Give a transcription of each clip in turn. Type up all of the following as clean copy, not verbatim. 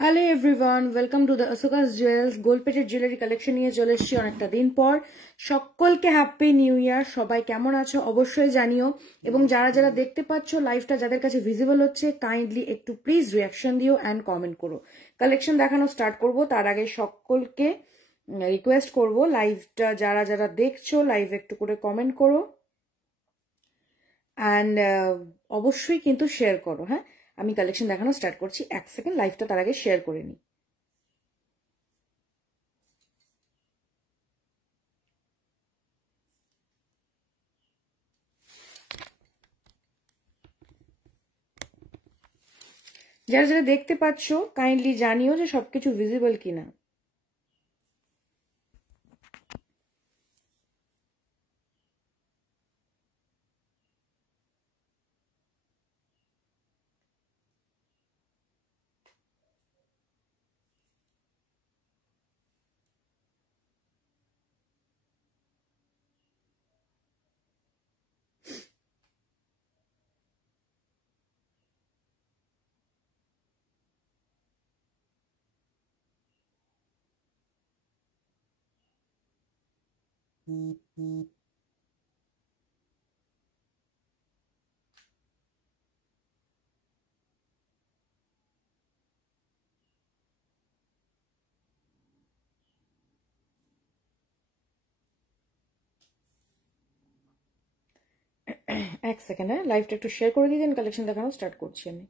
Hello everyone, welcome to the আসোকাস jewels. গোল্ডপেটের jewellery collection নিয়ে চলে এসেছি অনেকটা দিন পর। সকলকে হ্যাপি নিউ ইয়ার। সবাই কেমন আছো অবশ্যই জানিও, এবং যারা যারা দেখতে পাচ্ছ লাইভটা যাদের কাছে ভিজিবল হচ্ছে কাইন্ডলি একটু প্লিজ রিয়াকশন দিও অ্যান্ড কমেন্ট করো। কালেকশন দেখানো স্টার্ট করব তার আগে সকলকে রিকোয়েস্ট করব লাইভটা যারা যারা দেখছো লাইভ একটু করে কমেন্ট করো অ্যান্ড অবশ্যই কিন্তু শেয়ার করো। হ্যাঁ, আমি কালেকশন দেখানো স্টার্ট করছি, এক সেকেন্ড লাইভটা তার আগে শেয়ার করে নিই। যারা যারা দেখতে পাচ্ছ কাইন্ডলি জানিও যে সবকিছু ভিজিবল কিনা। এক সেকেন্ড, হ্যাঁ লাইভটা একটু শেয়ার করে দিয়ে দেন, কালেকশন দেখানো স্টার্ট করছি আমি।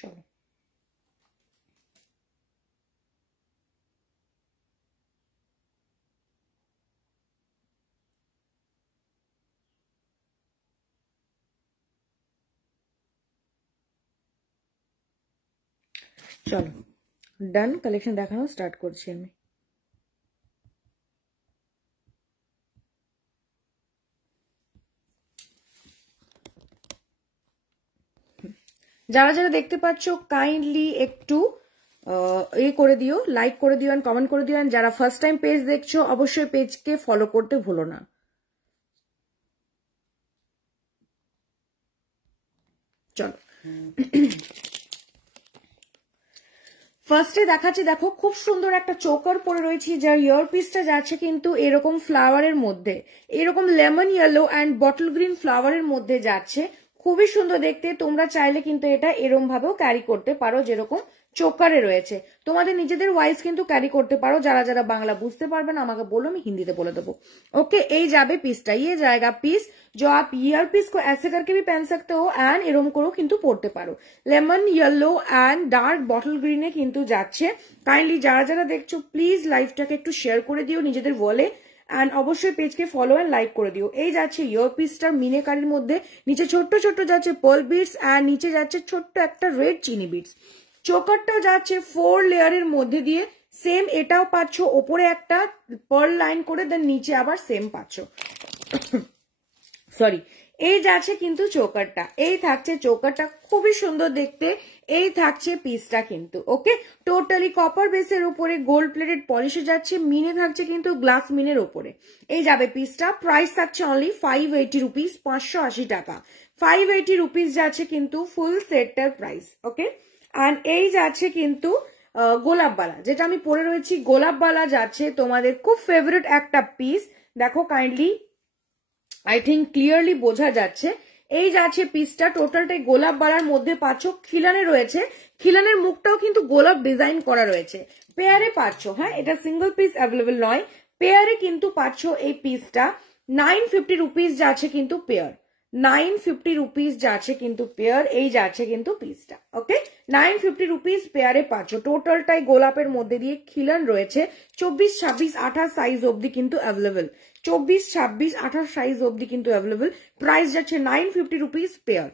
চলো, চলো ডান, কালেকশন দেখানো স্টার্ট করছি আমি। যারা যারা দেখতে পাচ্ছ কাইন্ডলি একটু করে দিও, লাইক করে দিও, কমেন্ট করে দিও। যারা ফার্স্ট টাইম পেজ দেখছো অবশ্যই পেজকে ফলো করতে ভুলো না। চলো ফার্স্টে দেখাচ্ছি, দেখো খুব সুন্দর একটা চোকার পরে রয়েছি, যার ইয়ার পিসটা যাচ্ছে কিন্তু এরকম ফ্লাওয়ারের মধ্যে, এরকম lemon yellow and bottle green ফ্লাওয়ারের মধ্যে যাচ্ছে। খুবই সুন্দর দেখতে। তোমরা চাইলে কিন্তু এটা এরম ভাবেও ক্যারি করতে পারো, যেরকম চোকারে রয়েছে। তোমাদের নিজেদের ওয়াইজ কিন্তু ক্যারি করতে পারো। যারা যারা বাংলা বুঝতে পারবে না আমাকে বলো, আমি হিন্দিতে বলে দেবো। ओके, এই যাবে পিসটা, ये जाएगा पीस जो आप ईयर पीस को ऐसे करके भी पहन सकते हो एंड এরম করেও কিন্তু পরতে পারো। Lemon yellow and dark bottle গ্রিনে কিন্তু যাচ্ছে। কাইন্ডলি যারা যারা দেখছো প্লিজ লাইভটাকে একটু শেয়ার করে দিও নিজেদের ওয়ালে, এন্ড অবশ্যই পেজকে ফলো এন্ড লাইক করে দিও। এই যাচ্ছে ইয়ার পিসটার মিনেকারির মধ্যে, নিচে ছোট্ট ছোট্ট যাচ্ছে পার্ল বিটস এন্ড নিচে যাচ্ছে ছোট্ট একটা রেড চিনি বিটস। চোকারটা যাচ্ছে 4 লেয়ারের মধ্যে দিয়ে, সেম এটাও পাচ্ছ ওপরে একটা পার্ল লাইন করে, দেন নিচে আবার সেম পাচ্ছ। সরি, এই যাচ্ছে কিন্তু চোকারটা, এই থাকছে চোকারটা, খুবই সুন্দর দেখতে। এই থাকছে পিসটা কিন্তু। ওকে, টোটালি কপার বেসের উপরে গোল্ড প্লেটেড পলিশে যাচ্ছে, মিনে থাকছে কিন্তু গ্লাস মিনের উপরে। এই যাবে পিসটা, প্রাইস থাকছে অনলি 580 রুপিস, 580 টাকা। 580 রুপিস যাচ্ছে কিন্তু ফুল সেটটার প্রাইস। ওকে, এন্ড এই যাচ্ছে কিন্তু গোলাপবালা, যেটা আমি পরে রয়েছি, গোলাপবালা যাচ্ছে তোমাদের খুব ফেভারিট একটা পিস। দেখো কাইন্ডলি, আই থিঙ্ক ক্লিয়ারলি বোঝা যাচ্ছে। এই যাচ্ছে পিসটা, টোটালটাই গোলাপ বালার মধ্যে পাচ্ছ, খিলানে রয়েছে, খিলানের মুখটাও কিন্তু গোলাপ ডিজাইন করা রয়েছে। পেয়ারে পাচ্ছ, হ্যাঁ এটা সিঙ্গল পিস অ্যাভেলেবল নয়, পেয়ারে কিন্তু পাচ্ছ এই পিসটা। 950 রুপিস যাচ্ছে কিন্তু পেয়ার, 950 রুপিস যাচ্ছে কিন্তু পেয়ার। এই যাচ্ছে কিন্তু পিসটা। ওকে, 950 রুপিস পেয়ারে পাচ্ছ। টোটালটাই গোলাপের মধ্যে দিয়ে খিলান রয়েছে। 24, 26, 28 সাইজ অবধি কিন্তু অ্যাভেলেবল, 24, 26, 28 সাইজ অবধি কিন্তু অ্যাভেলেবল। প্রাইস যাচ্ছে 950 রুপিস পেয়ার।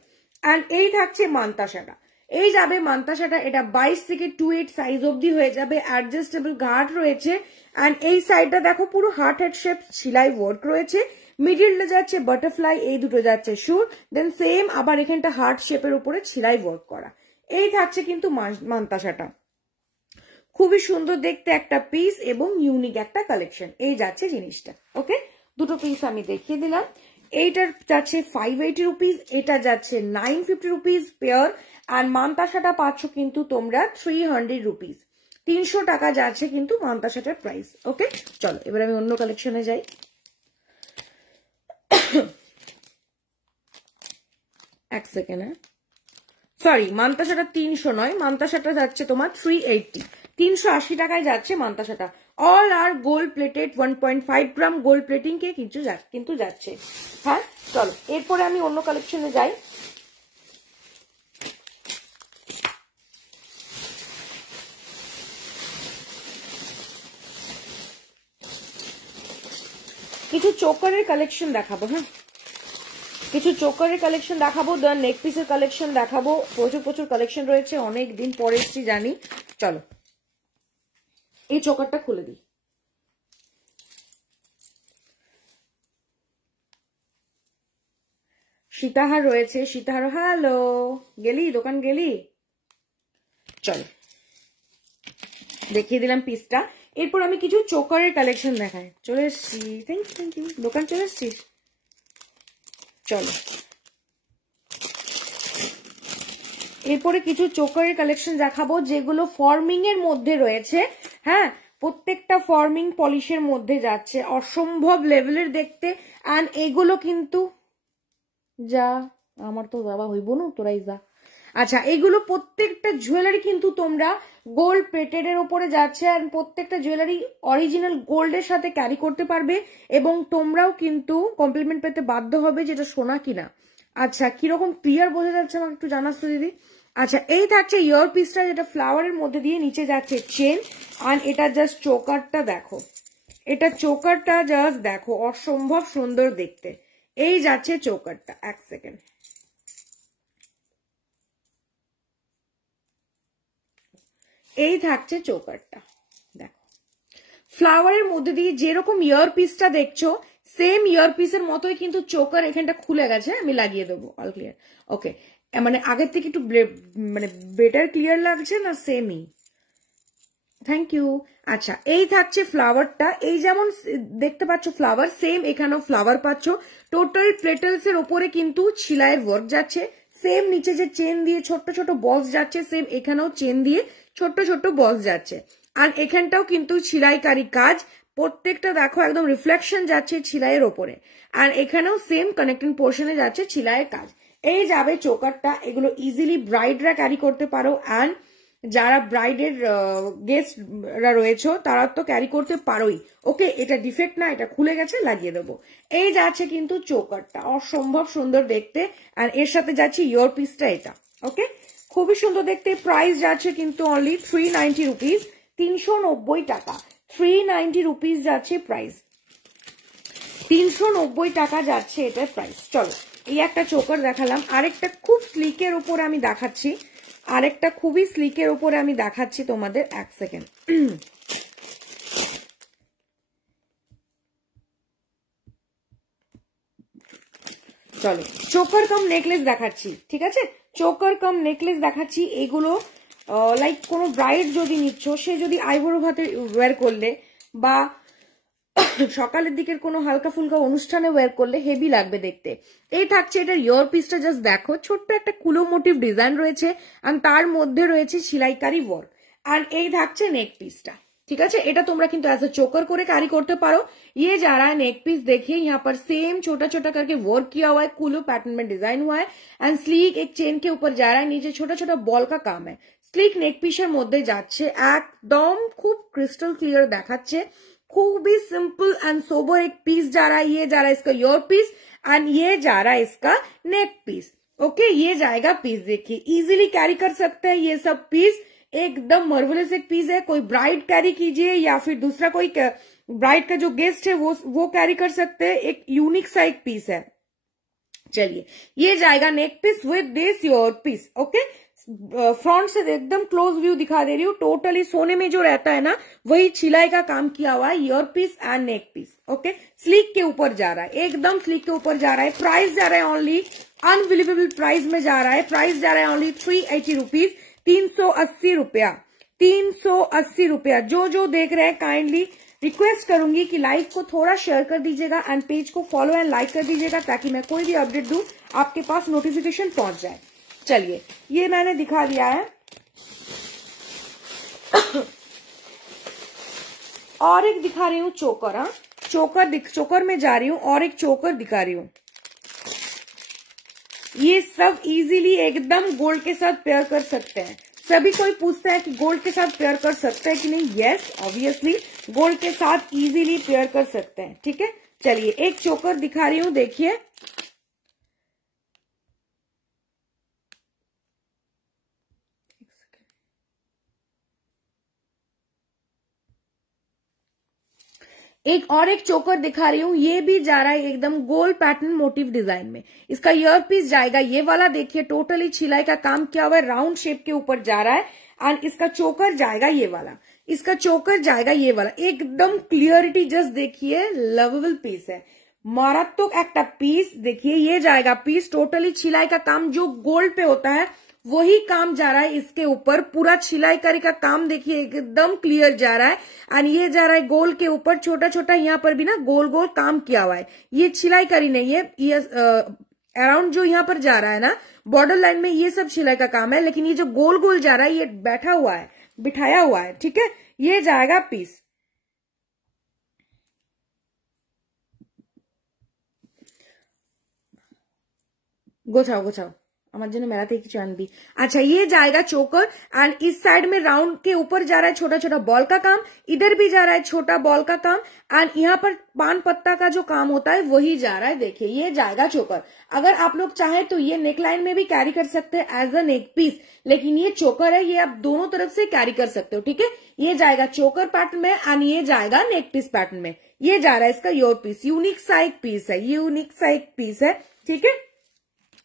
এন্ড এই থাকছে মান্তাসাটা, এই যাবে মান্তাসাটা, এটা 22 থেকে 28 সাইজ অবধি হয়ে যাবে। অ্যাডজাস্টেবল ঘাট রয়েছে এন্ড এই সাইডটা দেখো পুরো হার্ট হেড শেপ সেলাই ওয়ার্ক রয়েছে। মিডিলটা যাচ্ছে বাটারফ্লাই, এই দুটো যাচ্ছে সুর, দেন সেম আবার এখানটা হার্ট শেপের উপরে সেলাই ওয়ার্ক করা। এই থাকছে কিন্তু মান্তাসাটা, খুবই সুন্দর দেখতে একটা পিস এবং ইউনিক একটা কালেকশন। এই যাচ্ছে জিনিসটা। ওকে, দুটো পিস আমি দেখিয়ে দিলাম। এইটার যাচ্ছে 580 রুপিস, এটা যাচ্ছে 950 রুপিস পেয়ার। আর মান্তাসাটা পাচ্ছ কিন্তু তোমরা 300 রুপিস, 300 টাকা যাচ্ছে কিন্তু মান্তাসাটার প্রাইস। ওকে, চলো এবার আমি অন্য কালেকশনে যাই। এক সেকেন্ড, হ্যাঁ সরি, মান্তাসাটা 300 নয়, মান্তাসাটা যাচ্ছে তোমার 380, 380 টাকায় যাচ্ছে মান্তাসাটা। All are gold plated, 1.5 gram gold plating কে কিন্তু যাচ্ছে। হ্যাঁ চলো এরপরে আমি অন্য কালেকশনে যাই। কিছু চোকারের কালেকশন দেখাবো, হ্যাঁ কিছু চোকারের কালেকশন দেখাবো, দেন নেক পিসের কালেকশন দেখাবো। প্রচুর প্রচুর কালেকশন রয়েছে, অনেক দিন পরে এসেছি জানি। চলো এই চোকারটা খুলে দিই। সীতাহার রয়েছে, সীতাহার, হ্যালো গেলি দোকান গেলি, চলো দেখিয়ে দিলাম পিসটা। এরপর আমি কিছু চোকারের কালেকশন দেখাই, চলে এসছি। থ্যাংক ইউ, দোকান চলে এসছিস, চলো এরপরে কিছু চোকারের কালেকশন দেখাবো যেগুলো ফর্মিং এর মধ্যে রয়েছে। হ্যাঁ, প্রত্যেকটা ফর্মিং পলিশের মধ্যে যাচ্ছে, অসম্ভব লেভেলের দেখতে। এন্ড এগুলো কিন্তু যা আমার তো বাবা হইব না, তোরাই যা। আচ্ছা, এগুলো প্রত্যেকটা জুয়েলারি কিন্তু তোমরা গোল্ড প্লেটেড এর উপরে যাচ্ছে, আর প্রত্যেকটা জুয়েলারি অরিজিনাল গোল্ডের সাথে ক্যারি করতে পারবে এবং তোমরাও কিন্তু কমপ্লিমেন্ট পেতে বাধ্য হবে যেটা সোনা কিনা। আচ্ছা, কিরকম ক্লিয়ার বোঝা যাচ্ছে আমাকে একটু জানাস তো দিদি। আচ্ছা, এই থাকছে ইয়ার পিসটা, যেটা ফ্লাওয়ারের মধ্যে দিয়ে নিচে যাচ্ছে চেন। আর এটা জাস্ট চোকারটা দেখো, এটা চোকারটা জাস্ট দেখো, অসম্ভব সুন্দর দেখতে। এই যাচ্ছে চোকারটা, এক সেকেন্ড, এই থাকছে চোকারটা দেখো, ফ্লাওয়ারের মধ্যে দিয়ে যেরকম ইয়ার পিসটা দেখছো সেম ইয়ার পিসের মতোই কিন্তু চোকার এখানটা খুলে গেছে, আমি লাগিয়ে দেবো অল ক্লিয়ার। ওকে, মানে আগের থেকে একটু মানে বেটার ক্লিয়ার লাগছে না সেমই? Thank you. আচ্ছা, এই থাকছে ফ্লাওয়ারটা, এই যেমন দেখতে পাচ্ছ ফ্লাওয়ার, সেম এখানেও ফ্লাওয়ার পাচ্ছ। টোটাল প্লেটেলস এর ওপরে কিন্তু ছিলাইয়ের ওয়ার্ক যাচ্ছে, সেম নিচে যে চেন দিয়ে ছোট্ট ছোট বলস যাচ্ছে, সেম এখানেও চেন দিয়ে ছোট্ট ছোট্ট বলস যাচ্ছে। আর এখানটাও কিন্তু ছিলাইকারি কাজ, প্রত্যেকটা দেখো একদম রিফ্লেকশন যাচ্ছে ছিলাইয়ের ওপরে। আর এখানেও সেম কানেক্টিং পোর্শনে যাচ্ছে ছিলাইয়ের কাজ। এই যাবে চোকারটা, এগুলো ইজিলি ব্রাইডরা ক্যারি করতে পারো, অ্যান্ড যারা ব্রাইডের গেস্টরা রয়েছে তারা তো ক্যারি করতে পারোই। ওকে, এটা ডিফেক্ট না, এটা খুলে গেছে, লাগিয়ে দেবো। এই যাচ্ছে কিন্তু চোকারটা, অসম্ভব সুন্দর দেখতে, আর এর সাথে যাচ্ছে ইয়ার পিসটা, এটা ওকে খুবই সুন্দর দেখতে। প্রাইস যাচ্ছে কিন্তু অনলি 390 রুপিস, 390 টাকা, 390 রুপিস যাচ্ছে প্রাইস, 390 টাকা যাচ্ছে এটার প্রাইস। চলো, এই একটা চোকার দেখালাম, আরেকটা খুব স্লিকের উপরে আমি দেখাচ্ছি, আরেকটা খুবই স্লিকের উপরে আমি দেখাচ্ছি তোমাদের, এক সেকেন্ড। চলো, চোকার কাম নেকলেস দেখাচ্ছি, ঠিক আছে, চোকার কাম নেকলেস দেখাচ্ছি। এগুলো লাইক কোনো ব্রাইড যদি নিচ্ছ, সে যদি আইবুড়ো ভাতে ওয়্যার করলে বা সকালের দিকের কোনো হালকা ফুলকা অনুষ্ঠানে ওয়্যার করলে হেভি লাগবে দেখতে। এই থাকছে এটার ইয়ার পিসটা, জাস্ট দেখো, ছোট্ট একটা কুলো মোটিভ ডিজাইন রয়েছে, আর তার মধ্যে রয়েছে সিলাইকারি ওয়ার্ক, আর এই থাকছে নেক পিসটা, ठीक है। এটা তোমরা কিন্তু एज अ चोकर করে ক্যারি করতে পারো। ये जा रहा है नेक पीस, देखिए यहाँ पर सेम छोटा छोटा करके वर्क किया हुआ है, कुलो पैटर्न में डिजाइन हुआ है, एंड स्लीक एक चेन के ऊपर जा रहा है, नीचे छोटा छोटा बॉल का काम है। स्लीक नेक पिसের মধ্যে যাচ্ছে, একদম খুব ক্রিস্টাল ক্লিয়ার দেখাচ্ছে, खूबी सिंपल एंड सोबर एक पीस जा रहा है। ये जा रहा है इसका ईयर पीस, एंड ये जा रहा है इसका नेक पीस। ओके, ये जाएगा पीस, देखिए इजीली कैरी कर सकते हैं ये सब पीस, एकदम मार्वेलस एक पीस है। कोई ब्राइड कैरी कीजिए या फिर दूसरा कोई ब्राइड का जो गेस्ट है वो कैरी कर सकते हैं, एक यूनिक सा एक पीस है। चलिए, ये जाएगा neck piece with this ear piece. Okay, front से एकदम क्लोज व्यू दिखा दे रही हूँ, टोटली सोने में जो रहता है ना वही छिलाई का काम किया हुआ है, ear piece and neck piece. Okay, sleek के ऊपर जा रहा है, एकदम स्लीक के ऊपर जा रहा है। प्राइस जा रहा है ओनली अनबिलीवेबल प्राइस में जा रहा है, प्राइस जा रहा है ओनली 380 रुपीज, 380 रुपया, 380 रुपया। जो देख रहे हैं काइंडली रिक्वेस्ट करूंगी कि लाइव को थोड़ा शेयर कर दीजिएगा एंड पेज को फॉलो एंड लाइक कर दीजिएगा, ताकि मैं कोई भी अपडेट दूं आपके पास नोटिफिकेशन पहुंच जाए। चलिए, ये मैंने दिखा दिया है। और एक दिखा रही हूँ चोकर। हाँ, चोकर में जा रही हूँ और एक चोकर दिखा रही हूँ। ये सब इजीली एकदम गोल्ड के साथ पेयर कर सकते हैं। सभी कोई पूछता है कि गोल्ड के साथ पेयर कर सकते हैं कि नहीं। यस, ऑब्वियसली गोल्ड के साथ इजीली पेयर कर सकते हैं। ठीक है, चलिए एक चोकर दिखा रही हूँ, देखिए एक चोकर दिखा रही हूँ। ये भी जा रहा है एकदम गोल्ड पैटर्न मोटिव डिजाइन में। इसका ईयर पीस जाएगा ये वाला, देखिए टोटली छिलाई का काम किया हुआ है, राउंड शेप के ऊपर जा रहा है, एंड इसका चोकर जाएगा ये वाला, इसका चोकर जाएगा ये वाला। एकदम क्लियरिटी जस्ट देखिए, लवेबल पीस है, मारात्मक একটা पीस। देखिए ये जाएगा पीस, टोटली छिलाई का काम जो गोल्ड पे होता है वही काम जा रहा है इसके ऊपर, पूरा छिलाईकारी का काम देखिए एकदम क्लियर जा रहा है। एंड ये जा रहा है गोल के ऊपर, छोटा छोटा यहाँ पर भी ना गोल गोल काम किया हुआ है। ये छिलाईकारी नहीं है, ये अराउंड जो यहाँ पर जा रहा है ना बॉर्डर लाइन में, ये सब छिलाई का काम है, लेकिन ये जो गोल गोल जा रहा है ये बैठा हुआ है, बिठाया हुआ है। ठीक है, ये जाएगा पीस। गोछाओ हमारे जन मेरा की चांदी। अच्छा, ये जाएगा चोकर, एंड इस साइड में राउंड के ऊपर जा रहा है छोटा छोटा बॉल का काम, इधर भी जा रहा है छोटा बॉल का काम, एंड यहाँ पर पान पत्ता का जो काम होता है वही जा रहा है। देखिए ये जाएगा चोकर। अगर आप लोग चाहें तो ये नेकलाइन में भी कैरी कर सकते हैं एज अ नेक पीस, लेकिन ये चोकर है, ये आप दोनों तरफ से कैरी कर सकते हो। ठीक है, ये जाएगा चोकर पैटर्न में, एंड ये जाएगा नेक पीस पैटर्न में। ये जा रहा है इसका ईयर पीस, यूनिक सा एक पीस है, यूनिक सा एक पीस है। ठीक है,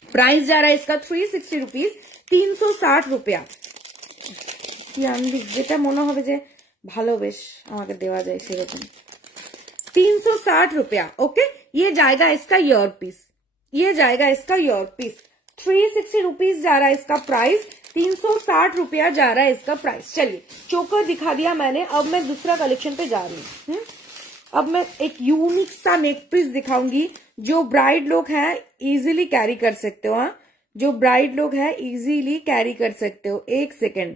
प्राइस जा रहा है इसका 360 रुपीज, 360 रुपया। যেটা মনে হবে যে ভালো বেশ আমাকে দেওয়া যায় সেরকম 360 रुपया। ओके, ये जाएगा इसका ईयर पीस, ये जाएगा इसका ईयर पीस। 360 रुपीज जा रहा है इसका प्राइस, 360 रुपया जा रहा है इसका प्राइस। चलिए, चोकर दिखा दिया मैंने, अब मैं दूसरा कलेक्शन पे जा रही हूँ। अब मैं एक यूनिक सा नेक पीस दिखाऊंगी जो ब्राइड लोग हैं इजीली कैरी कर सकते हो। हाँ, जो ब्राइड लोग हैं इजीली कैरी कर सकते हो। एक सेकेंड,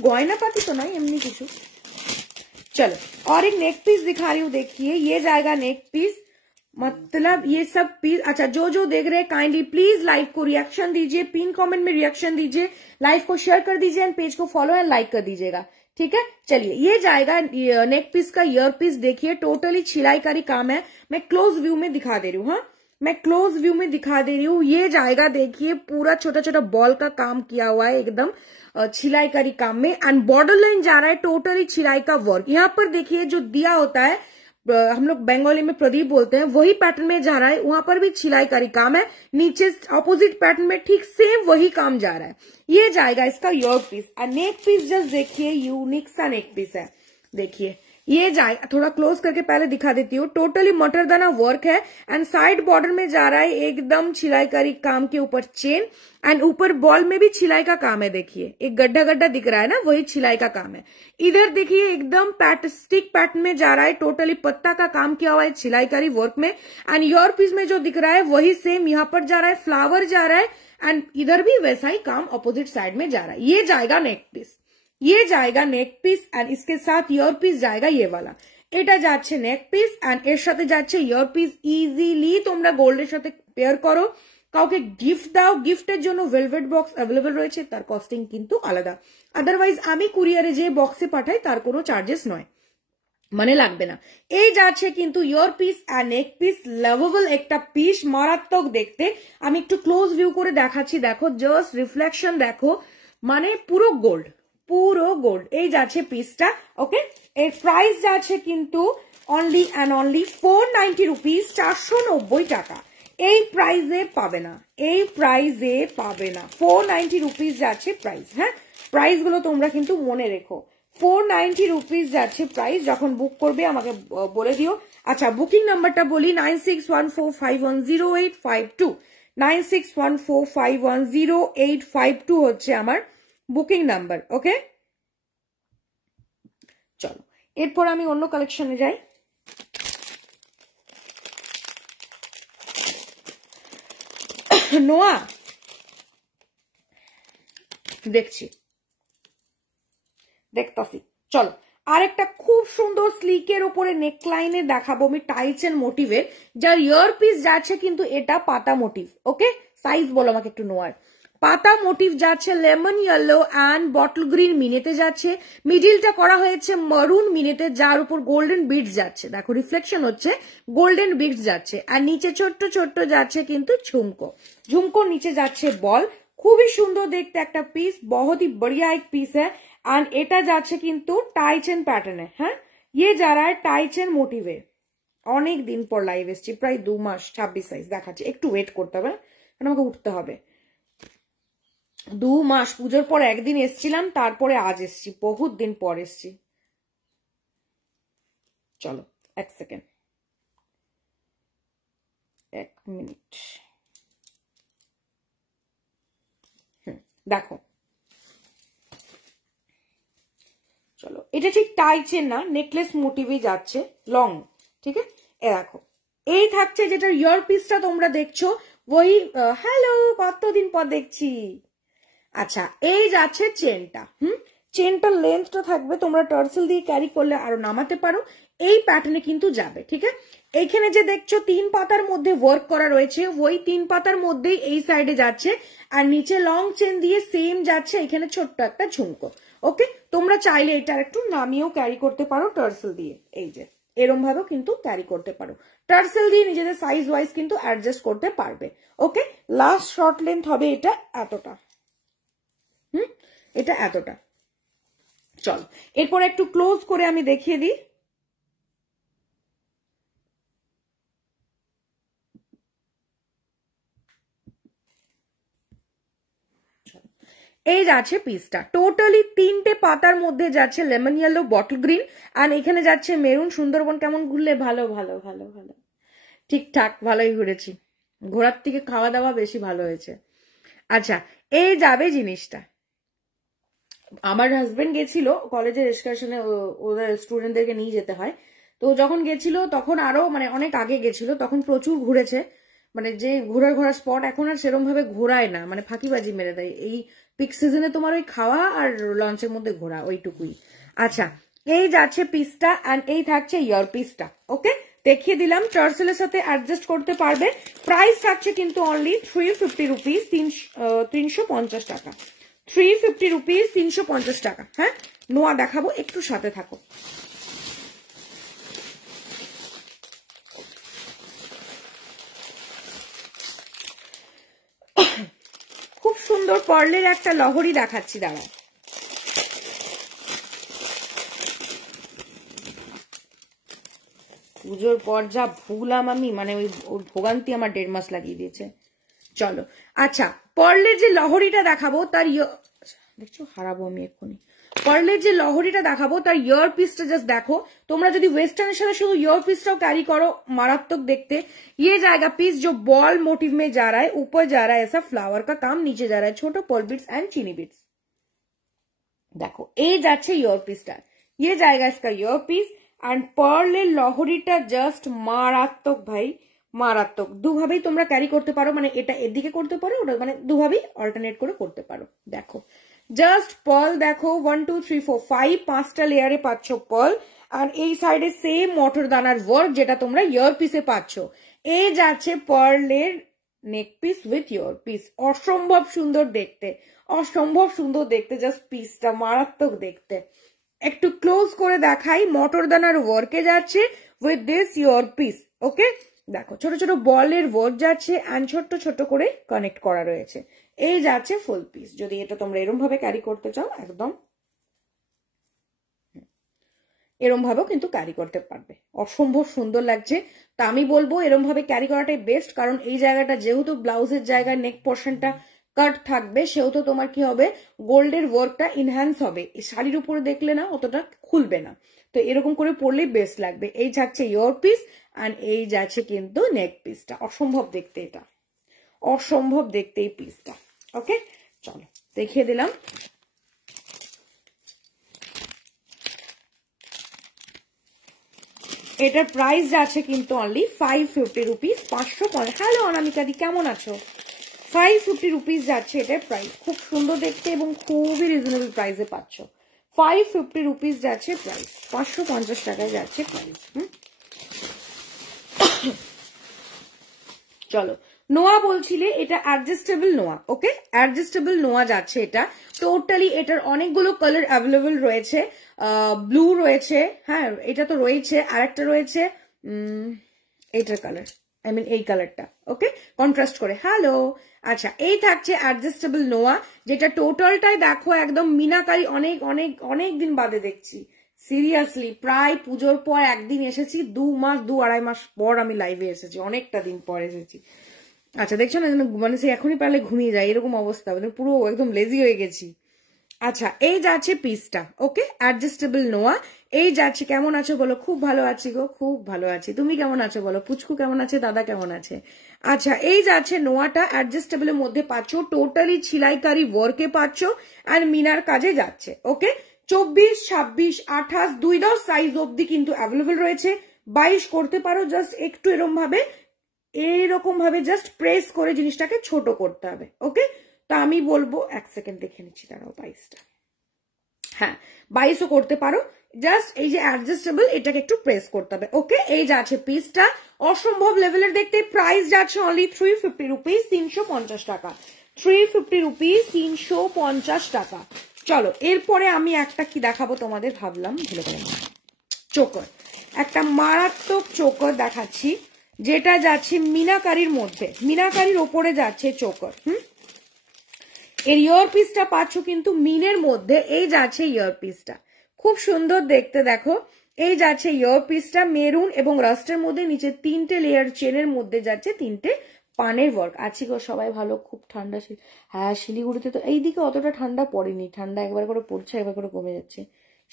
গয়না পাতি তো নাই এমনি কিছু। चलो और एक नेक पीस दिखा रही हूँ, देखिए ये जाएगा नेक पीस, मतलब ये सब पीस। अच्छा जो देख रहे हैं काइंडली प्लीज लाइव को रिएक्शन दीजिए, पिन कमेंट में रिएक्शन दीजिए, लाइव को शेयर कर दीजिए एंड पेज को फॉलो एंड लाइक कर दीजिएगा, ठीक है। चलिए ये जाएगा नेक पीस का ईयर पीस, देखिए टोटली छिलाईकारी काम है। मैं क्लोज व्यू में दिखा दे रही हूँ, हाँ मैं क्लोज व्यू में दिखा दे रही हूँ। ये जाएगा देखिए पूरा छोटा छोटा बॉल का काम किया हुआ है एकदम छिलाईकारी काम में, एंड बॉर्डर लाइन जा रहा है टोटली छिलाई का वर्क। यहाँ पर देखिए जो दिया होता है, हम लोग बंगाली में प्रदीप बोलते हैं, वही पैटर्न में जा रहा है, वहां पर भी छिलाईकारी काम है। नीचे ऑपोजिट पैटर्न में ठीक सेम वही काम जा रहा है। ये जाएगा इसका ear piece. Neck piece just देखिए यूनिक सा नेक पीस है, देखिए ये जाएगा, थोड़ा क्लोज करके पहले दिखा देती हूँ। टोटली मटरदाना वर्क है एंड साइड बॉर्डर में जा रहा है एकदम छिलाईकारी काम के ऊपर चेन, एंड ऊपर बॉल में भी छिलाई का काम है। देखिए एक गड्ढा गड्ढा दिख रहा है ना, वही छिलाई का काम है। इधर देखिए एकदम स्टिक पैटर्न में जा रहा है, टोटली पत्ता का काम किया हुआ है छिलाईकारी वर्क में। एंड ईयर पीस में जो दिख रहा है वही सेम यहाँ पर जा रहा है, फ्लावर जा रहा है, एंड इधर भी वैसा ही काम अपोजिट साइड में जा रहा है। ये जाएगा नेक पीस, ये जाएगा नेक পিস एंड इसके साथ ইয়ার পিস जाएगा ये वाला। এটা যাচ্ছে নেক পিস এন্ড এর সাথে যাচ্ছে ইয়ার পিস। ইজিলি তোমরা গোল্ডের সাথে পেয়ার করো, কাউকে গিফট দাও, গিফটের জন্য ভেলভেট বক্স अवेलेबल রয়েছে, তার কস্টিং কিন্তু আলাদা। আদারওয়াইজ আমি কুরিয়ারে যে বক্সে পাঠাই তার কোনো চার্জেস নয়, মানে লাগবে না। এই যাচ্ছে কিন্তু ইয়ার পিস আর নেক পিস, লাভেবল একটা পিস, মারাত্মক দেখতে। আমি একটু ক্লোজ ভিউ করে দেখাচ্ছি, দেখো জাস্ট রিফ্লেকশন দেখো, মানে পুরো গোল্ড, পুরো গোল্ড। এই যাচ্ছে পিসটা, ওকে। এর প্রাইস যাচ্ছে কিন্তু অনলি অ্যান্ড অনলি 490 রুপিস, 490 টাকা। এই প্রাইসে পাবে না, এই প্রাইসে পাবে না। 490 রুপিস যাচ্ছে প্রাইস, হ্যাঁ প্রাইস গুলো তোমরা কিন্তু মনে রেখো। 490 রুপিস যাচ্ছে প্রাইস। যখন বুক করবে আমাকে বলে দিও। আচ্ছা বুকিং নাম্বারটা বলি, 9614510852, 9614510852 হচ্ছে আমার বুকিং নাম্বার, ওকে। চলো এরপর আমি অন্য কালেকশনে যাই। নোয়া দেখছি, দেখতাছি। চলো আরেকটা খুব সুন্দর স্লিকের উপরে নেকলাইনে দেখাবো আমি, টাইচেন মোটিভের, যার ইয়ার পিস যাচ্ছে কিন্তু এটা পাতা মোটিভ, ওকে। সাইজ বলো আমাকে একটু নোয়ার। পাতা মোটিভ যাচ্ছে lemon yellow and bottle green মিনেতে যাচ্ছে, মিডিলটা করা হয়েছে মারুন মিনেতে, যার উপর গোল্ডেন বিডস যাচ্ছে, দেখো রিফ্লেকশন হচ্ছে, গোল্ডেন বিডস যাচ্ছে। আর নিচে ছোট্ট ছোট্ট যাচ্ছে কিন্তু ঝুমকো, ঝুমকোর নিচে যাচ্ছে বল। খুবই সুন্দর দেখতে একটা পিস, बहुत ही बढ़िया एक पीस है। एंड এটা যাচ্ছে কিন্তু টাইচেন প্যাটার্নে, হ্যাঁ ये जा रहा है টাইচেন মোটিভে। অনেক দিন পর লাইভ এসেছি, প্রায় 2 মাস। 26 সাইজ দেখাচ্ছি, একটু ওয়েট করতে হবে কারণ আমাকে উঠতে হবে। 2 মাস, পুজোর পর একদিন এসছিলাম, তারপরে আজ এসছি, বহুত দিন পর এসছি। চলো 1 সেকেন্ড, 1 মিনিট। দেখো চলো, এটা ঠিক টাইচেন না, নেকলেস মোটিভে যাচ্ছে, লং, ঠিক আছে। এ দেখো এই থাকছে যেটা ইয়ার পিসটা তোমরা দেখছো, ওই হ্যালো কতদিন পর দেখছি। আচ্ছা এই যাচ্ছে চেনটা, চেনটার লেন্থটা থাকবে, তোমরা টার্সেল দিয়ে ক্যারি করলে আরো নামাতে পারো, এই প্যাটার্নে কিন্তু যাবে, ঠিক আছে। এইখানে যে দেখছো 3 পাতার মধ্যে ওয়ার্ক করা রয়েছে, ওই 3 পাতার মধ্যেই এই সাইডে যাচ্ছে, আর নিচে লং চেন দিয়ে সেম যাচ্ছে, এখানে ছোট্ট একটা ঝুমকো, ওকে। তোমরা চাইলে এটা একটু নামিয়েও ক্যারি করতে পারো টার্সেল দিয়ে, এই যে এরম ভাবেও কিন্তু ক্যারি করতে পারো, টার্সেল দিয়ে নিজেদের সাইজ ওয়াইজ কিন্তু অ্যাডজাস্ট করতে পারবে, ওকে। লাস্ট শর্ট লেন্থ হবে এটা এতটা, এটা এতটা। চল এরপর একটু ক্লোজ করে আমি দেখিয়ে দিই। এই যাচ্ছে পিসটা, টোটালি 3টে পাতার মধ্যে যাচ্ছে লেমন ইয়েলো, বটল গ্রিন, আর এখানে যাচ্ছে মেরুন। সুন্দরবন কেমন ঘুরলে? ভালো ভালো ভালো ভালো, ঠিকঠাক ভালোই ঘুরেছি, ঘোরার থেকে খাওয়া দাওয়া বেশি ভালো হয়েছে। আচ্ছা এই যাবে জিনিসটা, আমার হাজবেন্ড গেছিল কলেজের এক্সকারশনে, ওদের স্টুডেন্টদেরকে নিয়ে যেতে হয়, তো যখন গেছিল তখন আরো মানে অনেক আগে গেছিল, তখন প্রচুর ঘুরেছে, মানে যে ঘোরার স্পট এখন আর সেরকম ভাবে ঘোরায় না, মানে ফাঁকিবাজি মেরে দেয়। এই পিক সিজনে তোমার ওই খাওয়া আর লঞ্চের মধ্যে ঘোরা, ওইটুকুই। আচ্ছা এই যাচ্ছে পিসটা অ্যান্ড এই থাকছে ইয়ার পিসটা। ওকে, দেখিয়ে দিলাম, টার্সেলের সাথে অ্যাডজাস্ট করতে পারবে। প্রাইস থাকছে কিন্তু অনলি 350 রুপিস, 350 টাকা। 350 রুপিস, 350 টাকা। হ্যাঁ, নোয়া দেখাবো, একটু সাথে থাকো। খুব সুন্দর পার্লের একটা লহরি দেখাচ্ছি, দাঁড়াও। পুজোর পর যা ভুগলাম আমি, মানে ওই ভোগান্তি আমার 1.5 মাস লাগিয়ে দিয়েছে। চলো, আচ্ছা, পার্লের যে লহরিটা দেখাবো তার দেখছো হারাবো আমি এক্ষুনি। পার্লের যে লহরিটা দেখাবো তার ইয়ার পিসটা জাস্ট দেখো। তোমরা যদি ওয়েস্টার্নের সাথে শুধু ইয়ার পিসটাও ক্যারি করো, মারাত্মক देखते। ये जाएगा पीस जो बॉल मोटिव में जा रहा है, ऊपर जा रहा है ऐसा फ्लावर का काम, नीचे जा रहा है छोटा पर्ल बीट्स एंड चीनी बीट्स। देखो এই যাচ্ছে ইয়ার পিসটা, ये जाएगा इसका ইয়ার পিস एंड পার্লের লহরিটা জাস্ট মারাত্মক ভাই, মারাত্মক। দুভাবেই তোমরা ক্যারি করতে পারো, মানে এটা এদিকে করতে পারো, ওটা মানে দুভাবেই অল্টারনেট করে করতে পারো। দেখো জাস্ট পার্ল দেখো, 1 2 3 4 5 5টা লেয়ারে পাচ্ছ পার্ল। আর এই সাইডে সেম মটর দানার ওয়ার্ক যেটা তোমরা ইয়ার পিসে পাচ্ছ। এই যাচ্ছে পার্লের neck piece with ear piece, অসম্ভব সুন্দর দেখতে, অসম্ভব সুন্দর দেখতে, জাস্ট পিসটা মারাত্মক দেখতে। একটু ক্লোজ করে দেখাই, মটর দানার ওয়ার্কে যাচ্ছে উইথ দিস ইয়ার পিস। ওকে, দেখো ছোট ছোট বলের ওয়ার্ক যাচ্ছে এন্ড ছোট ছোট করে কানেক্ট করা রয়েছে। এই যাচ্ছে ফুল পিস। যদি এটা তোমরা এরকম ভাবে ক্যারি করতে চাও, একদম এরকম ভাবেও কিন্তু ক্যারি করতে পারবে, অসম্ভব সুন্দর লাগছে। তা আমি বলবো এরকম ভাবে ক্যারি করাটাই বেস্ট, কারণ এই জায়গাটা যেহেতু ব্লাউজের জায়গায় নেক পোর্শনটা কাট থাকবে, সেহেতু তোমার কি হবে, গোল্ডের ওয়ার্কটা ইনহ্যান্স হবে। এই শাড়ির উপরে দেখলে না অতটা খুলবে না, তো এরকম করে পরলেই বেস্ট লাগবে। এই যাচ্ছে ইয়ার পিস এন্ড এই যাচ্ছে কিন্তু নেক পিসটা, অসম্ভব দেখতে, এটা অসম্ভব দেখতে এই পিসটা। ওকে, চলো দেখিয়ে দিলাম। এটার প্রাইস যাচ্ছে কিন্তু অনলি 550 রুপিস, 550। হ্যালো অনামিকা দি, কেমন আছো? 550 রুপিস যাচ্ছে এটার প্রাইস, খুব সুন্দর দেখতে এবং খুবই রিজনেবল প্রাইসে পাচ্ছ। 550 রুপিস যাচ্ছে প্রাইস, 550 টাকায় যাচ্ছে প্রাইস। চলো, নোয়া বলছিলে, এটা অ্যাডজাস্টেবল নোয়া। ওকে, অ্যাডজাস্টেবল নোয়া যাচ্ছে এটা। টোটালি এটার অনেকগুলো কালার অ্যাভেলেবল রয়েছে, ব্লু রয়েছে, হ্যাঁ এটা তো রয়েছে, আর একটা রয়েছে এইটার কালার, আই মিন এই কালারটা। ওকে, কন্ট্রাস্ট করে। হ্যালো, আচ্ছা, এই থাকছে অ্যাডজাস্টেবল নোয়া, যেটা টোটালটাই দেখো একদম মিনাকারি। অনেক অনেক অনেক দিন বাদে দেখছি, সিরিয়াসলি প্রায় পুজোর পর একদিন এসেছি, 2 মাস 2-2.5 মাস পর আমি লাইভে এসেছি, অনেকটা দিন পর এসেছি। আচ্ছা দেখছো না, মানে সে এখনই পারলে ঘুমিয়ে যায় এরকম অবস্থা, মানে পুরো একদম লেজি হয়ে গেছি। আচ্ছা, এই যাচ্ছে পিসটা। ওকে, অ্যাডজাস্টেবল নোয়া। এই যাচ্ছে, কেমন আছো বলো? খুব ভালো আছি গো, খুব ভালো আছি। তুমি কেমন আছো বলো? পুচকু কেমন আছে? দাদা কেমন আছে? আচ্ছা, এই যাচ্ছে নোয়াটা, অ্যাডজাস্টেবলের মধ্যে পাচ্ছ, টোটালি ছিলাইকারি ওয়ার্কে পাচ্ছ আর মিনার কাজে যাচ্ছে। ওকে, 24, 26, 28 2-10 সাইজ অবধি কিন্তু অ্যাভেলেবল রয়েছে। 22 করতে পারো, জাস্ট একটু এরকম ভাবে জাস্ট প্রেস করে জিনিসটাকে ছোট করতে হবে। ওকে, তো আমি বলবো, এক সেকেন্ড দেখে নিচ্ছি, দাঁড়াও, 22টা, হ্যাঁ 22ও করতে পারো। জাস্ট এই যে অ্যাডজাস্টেবল, এটাকে একটু প্রেস করতে হবে। ওকে, এই যাচ্ছে পিসটা, অসম্ভব লেভেলের দেখতে। প্রাইস যাচ্ছে অনলি 350 রুপিস, 350 টাকা। 350 রুপিস, 350 টাকা। চলো, এরপরে আমি একটা কি দেখাবো তোমাদের, ভাবলাম ভুলে গেলাম, চোকার। একটা মারাত্মক চোকার দেখাচ্ছি, যেটা যাচ্ছে মিনাকারির মধ্যে, মিনাকারির ওপরে যাচ্ছে চোকার। এর ইয়ার পিসটা পাচ্ছ কিন্তু মিনের মধ্যে। এই যাচ্ছে ইয়ার পিসটা, খুব সুন্দর দেখতে, দেখো এই যাচ্ছে ইয়ার পিসটা, মেরুন এবং রাস্টের মধ্যে, নিচে 3টে লেয়ার চেনের মধ্যে যাচ্ছে 3টে পানের ওয়ার্ক। আছি গো সবাই ভালো, খুব ঠান্ডা। হ্যাঁ, শিলিগুড়িতে তো এইদিকে অতটা ঠান্ডা পড়েনি, ঠান্ডা একবার করে পড়ছে, একবার করে কমে যাচ্ছে।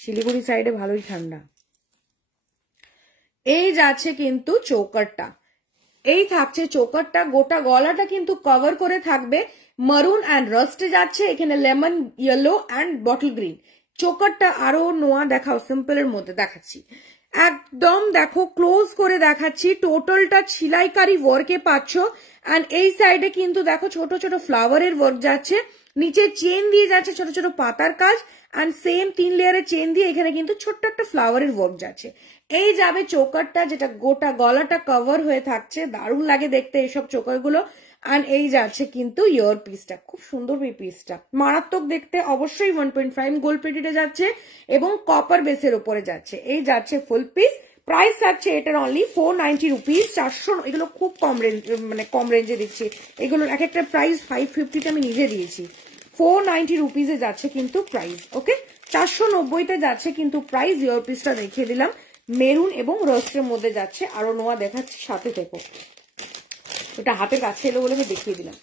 শিলিগুড়ি সাইডে ভালোই ঠান্ডা। এই যাচ্ছে কিন্তু চৌকারটা, এই থাকছে চোকারটা, গোটা গলাটা কিন্তু কভার করে থাকবে, মারুন অ্যান্ড রাস্টে যাচ্ছে, এখানে lemon yellow and bottle green. চোকারটা আরো নোয়া দেখাও, সিম্পলের মধ্যে দেখাচ্ছি, একদম দেখো ক্লোজ করে দেখাচ্ছি। টোটালটা ছিলাইকারি ওয়ার্কে পাচ্ছ অ্যান্ড এই সাইডে কিন্তু দেখো ছোট ছোট ফ্লাওয়ারের ওয়ার্ক যাচ্ছে, নিচে চেন দিয়ে যাচ্ছে ছোট ছোট পাতার কাজ অ্যান্ড সেম 3 লেয়ারের চেন দিয়ে এখানে কিন্তু ছোট্ট একটা ফ্লাওয়ারের ওয়ার্ক যাচ্ছে। এই যাবে চোকারটা, যেটা গোটা গলাটা কভার হয়ে থাকছে, দারুণ লাগে দেখতে এইসব চোকারগুলো। অ্যান্ড এই যাচ্ছে কিন্তু ইয়ার পিসটা, খুব সুন্দর এই পিসটা, মারাত্মক দেখতে। অবশ্যই 1.5 গোল্ড প্লেটেডে যাচ্ছে এবং কপার বেসের উপরে যাচ্ছে। এই যাচ্ছে ফুল পিস। প্রাইস আছে এটার অনলি 490 রুপিস। 400, এগুলো খুব কম রেঞ্জ, মানে কম রেঞ্জে দিচ্ছি। এগুলোর এক একটা প্রাইস 550তে আমি নিজে দিয়েছি। 490 রুপিসে যাচ্ছে কিন্তু প্রাইস। ওকে, 490তে যাচ্ছে কিন্তু প্রাইস। ইয়ার পিসটা দেখিয়ে দিলাম, মেরুন এবং রস্টের মধ্যে যাচ্ছে। আরো নোয়া দেখাচ্ছি, সাথে থেকো। ওটা হাতের কাছে এলো বলে আমি দেখিয়ে দিলাম।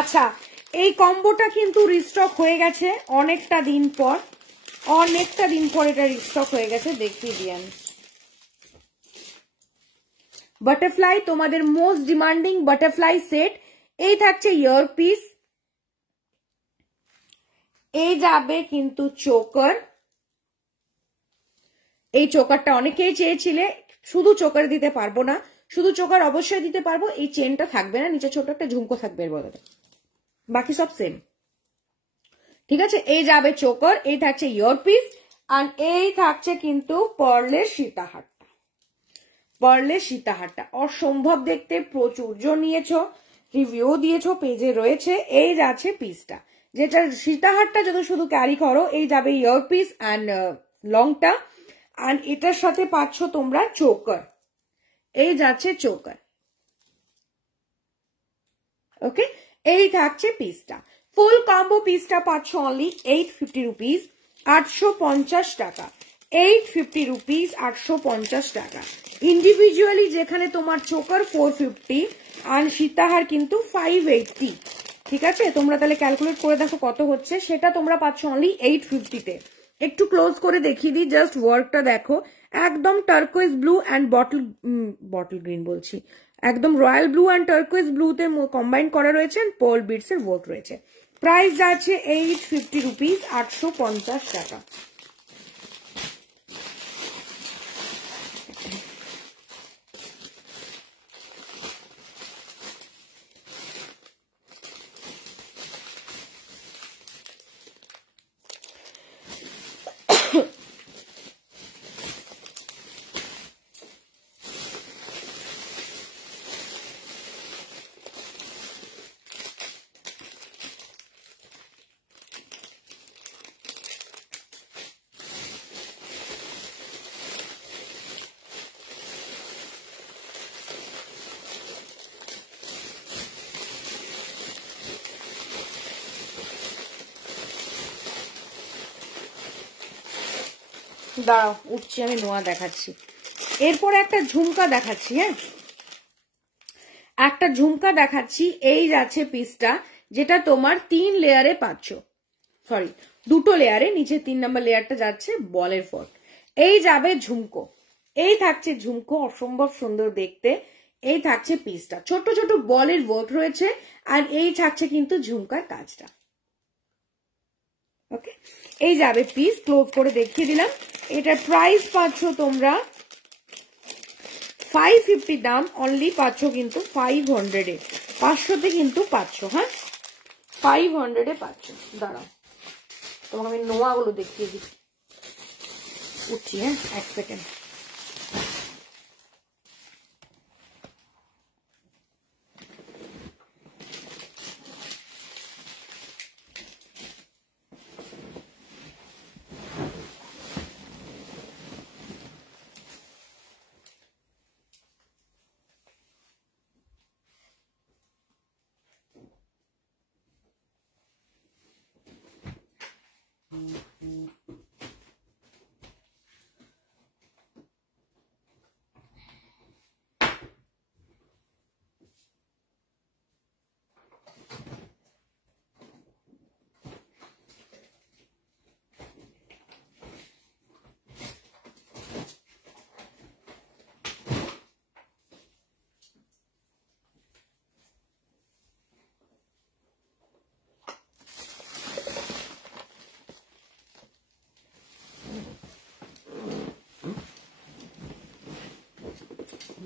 আচ্ছা, এই কম্বোটা কিন্তু রিস্টক হয়ে গেছে অনেকটা দিন পর, এটা রিস্টক হয়ে গেছে, দেখিয়ে দিই আমি। বাটারফ্লাই, তোমাদের মোস্ট ডিমান্ডিং বাটারফ্লাই সেট। এই থাকছে ইয়ার পিস, এই যাবে কিন্তু চোকার। এই চোকারটা অনেকেই চেয়েছিলে, শুধু চোকার দিতে পারবো না, শুধু চোকার অবশ্যই দিতে পারবো। এই চেনটা থাকবে না, নিচে ছোট একটা ঝুমকো থাকবে এর বদলে, বাকি সব সেম। ঠিক আছে, এই যাবে চোকার, এই থাকছে ইয়ার পিস, আর এই থাকছে কিন্তু পার্লের সীতাহারটা। পার্লের সীতাহারটা অসম্ভব দেখতে, প্রচুর জন নিয়েছো, রিভিউ দিয়েছো, পেজে রয়েছে। এই যাচ্ছে পিসটা, যেটা সীতাহারটা যদি শুধু ক্যারি করো, এই যাবে ইয়ার পিস অ্যান্ড লংটা। আর এটার সাথে পাচ্ছ তোমরা চোকার, এই যাচ্ছে চোকার। ওকে, এই থাকছে পিসটা। ফুল কম্বো পিসটা পাচ্ছ অনলি 850 রুপিস, 850 টাকা। 850 রুপিস, 850 টাকা। ইন্ডিভিজুয়ালি যেখানে তোমার চোকার 450 আর সীতাহার কিন্তু 580। ঠিক আছে, তোমরা তাহলে ক্যালকুলেট করে দেখো কত হচ্ছে। সেটা তোমরা পাচ্ছ অনলি 850-তে। একটু ক্লোজ করে দেখিয়ে দিই, জাস্ট ওয়ার্কটা দেখো। একদম টার্কোয়েজ ব্লু অ্যান্ড বটল গ্রিন বলছি, একদম রয়্যাল ব্লু অ্যান্ড টার্কোয়েজ ব্লুতে কম্বাইন করা রয়েছে, পার্ল বিডস এর ওয়ার্ক রয়েছে। প্রাইস যাচ্ছে 850 রুপিস, 850 টাকা। দাঁড়াও, উঠছি আমি, নোয়া দেখাচ্ছি। এরপর একটা ঝুমকা দেখাচ্ছি। হ্যাঁ, একটা ঝুমকা দেখাচ্ছি। এই যাচ্ছে পিসটা, যেটা তোমার 3 লেয়ারে পাচ্ছ, সরি 2টো লেয়ারে, নিচে 3 নম্বর লেয়ারটা যাচ্ছে বলের ফট। এই যাবে ঝুমকো, এই থাকছে ঝুমকো, অসম্ভব সুন্দর দেখতে। এই থাকছে পিসটা, ছোট ছোট বলের ওয়ার্ক রয়েছে, আর এই থাকছে কিন্তু ঝুমকার কাজটা। ওকে, এই যাবে পিস, ক্লোজ করে দেখিয়ে দিলাম। এটার প্রাইস পাচ্ছ তোমরা 550 দাম, অনলি পাচ্ছ কিন্তু 500-এ। 500-তে কিন্তু পাচ্ছ, হ্যাঁ 500-এ পাচ্ছ। দাঁড়াও, তোমাকে আমি নোয়াগুলো দেখিয়ে দিই। উঠছি, হ্যাঁ 1 সেকেন্ড।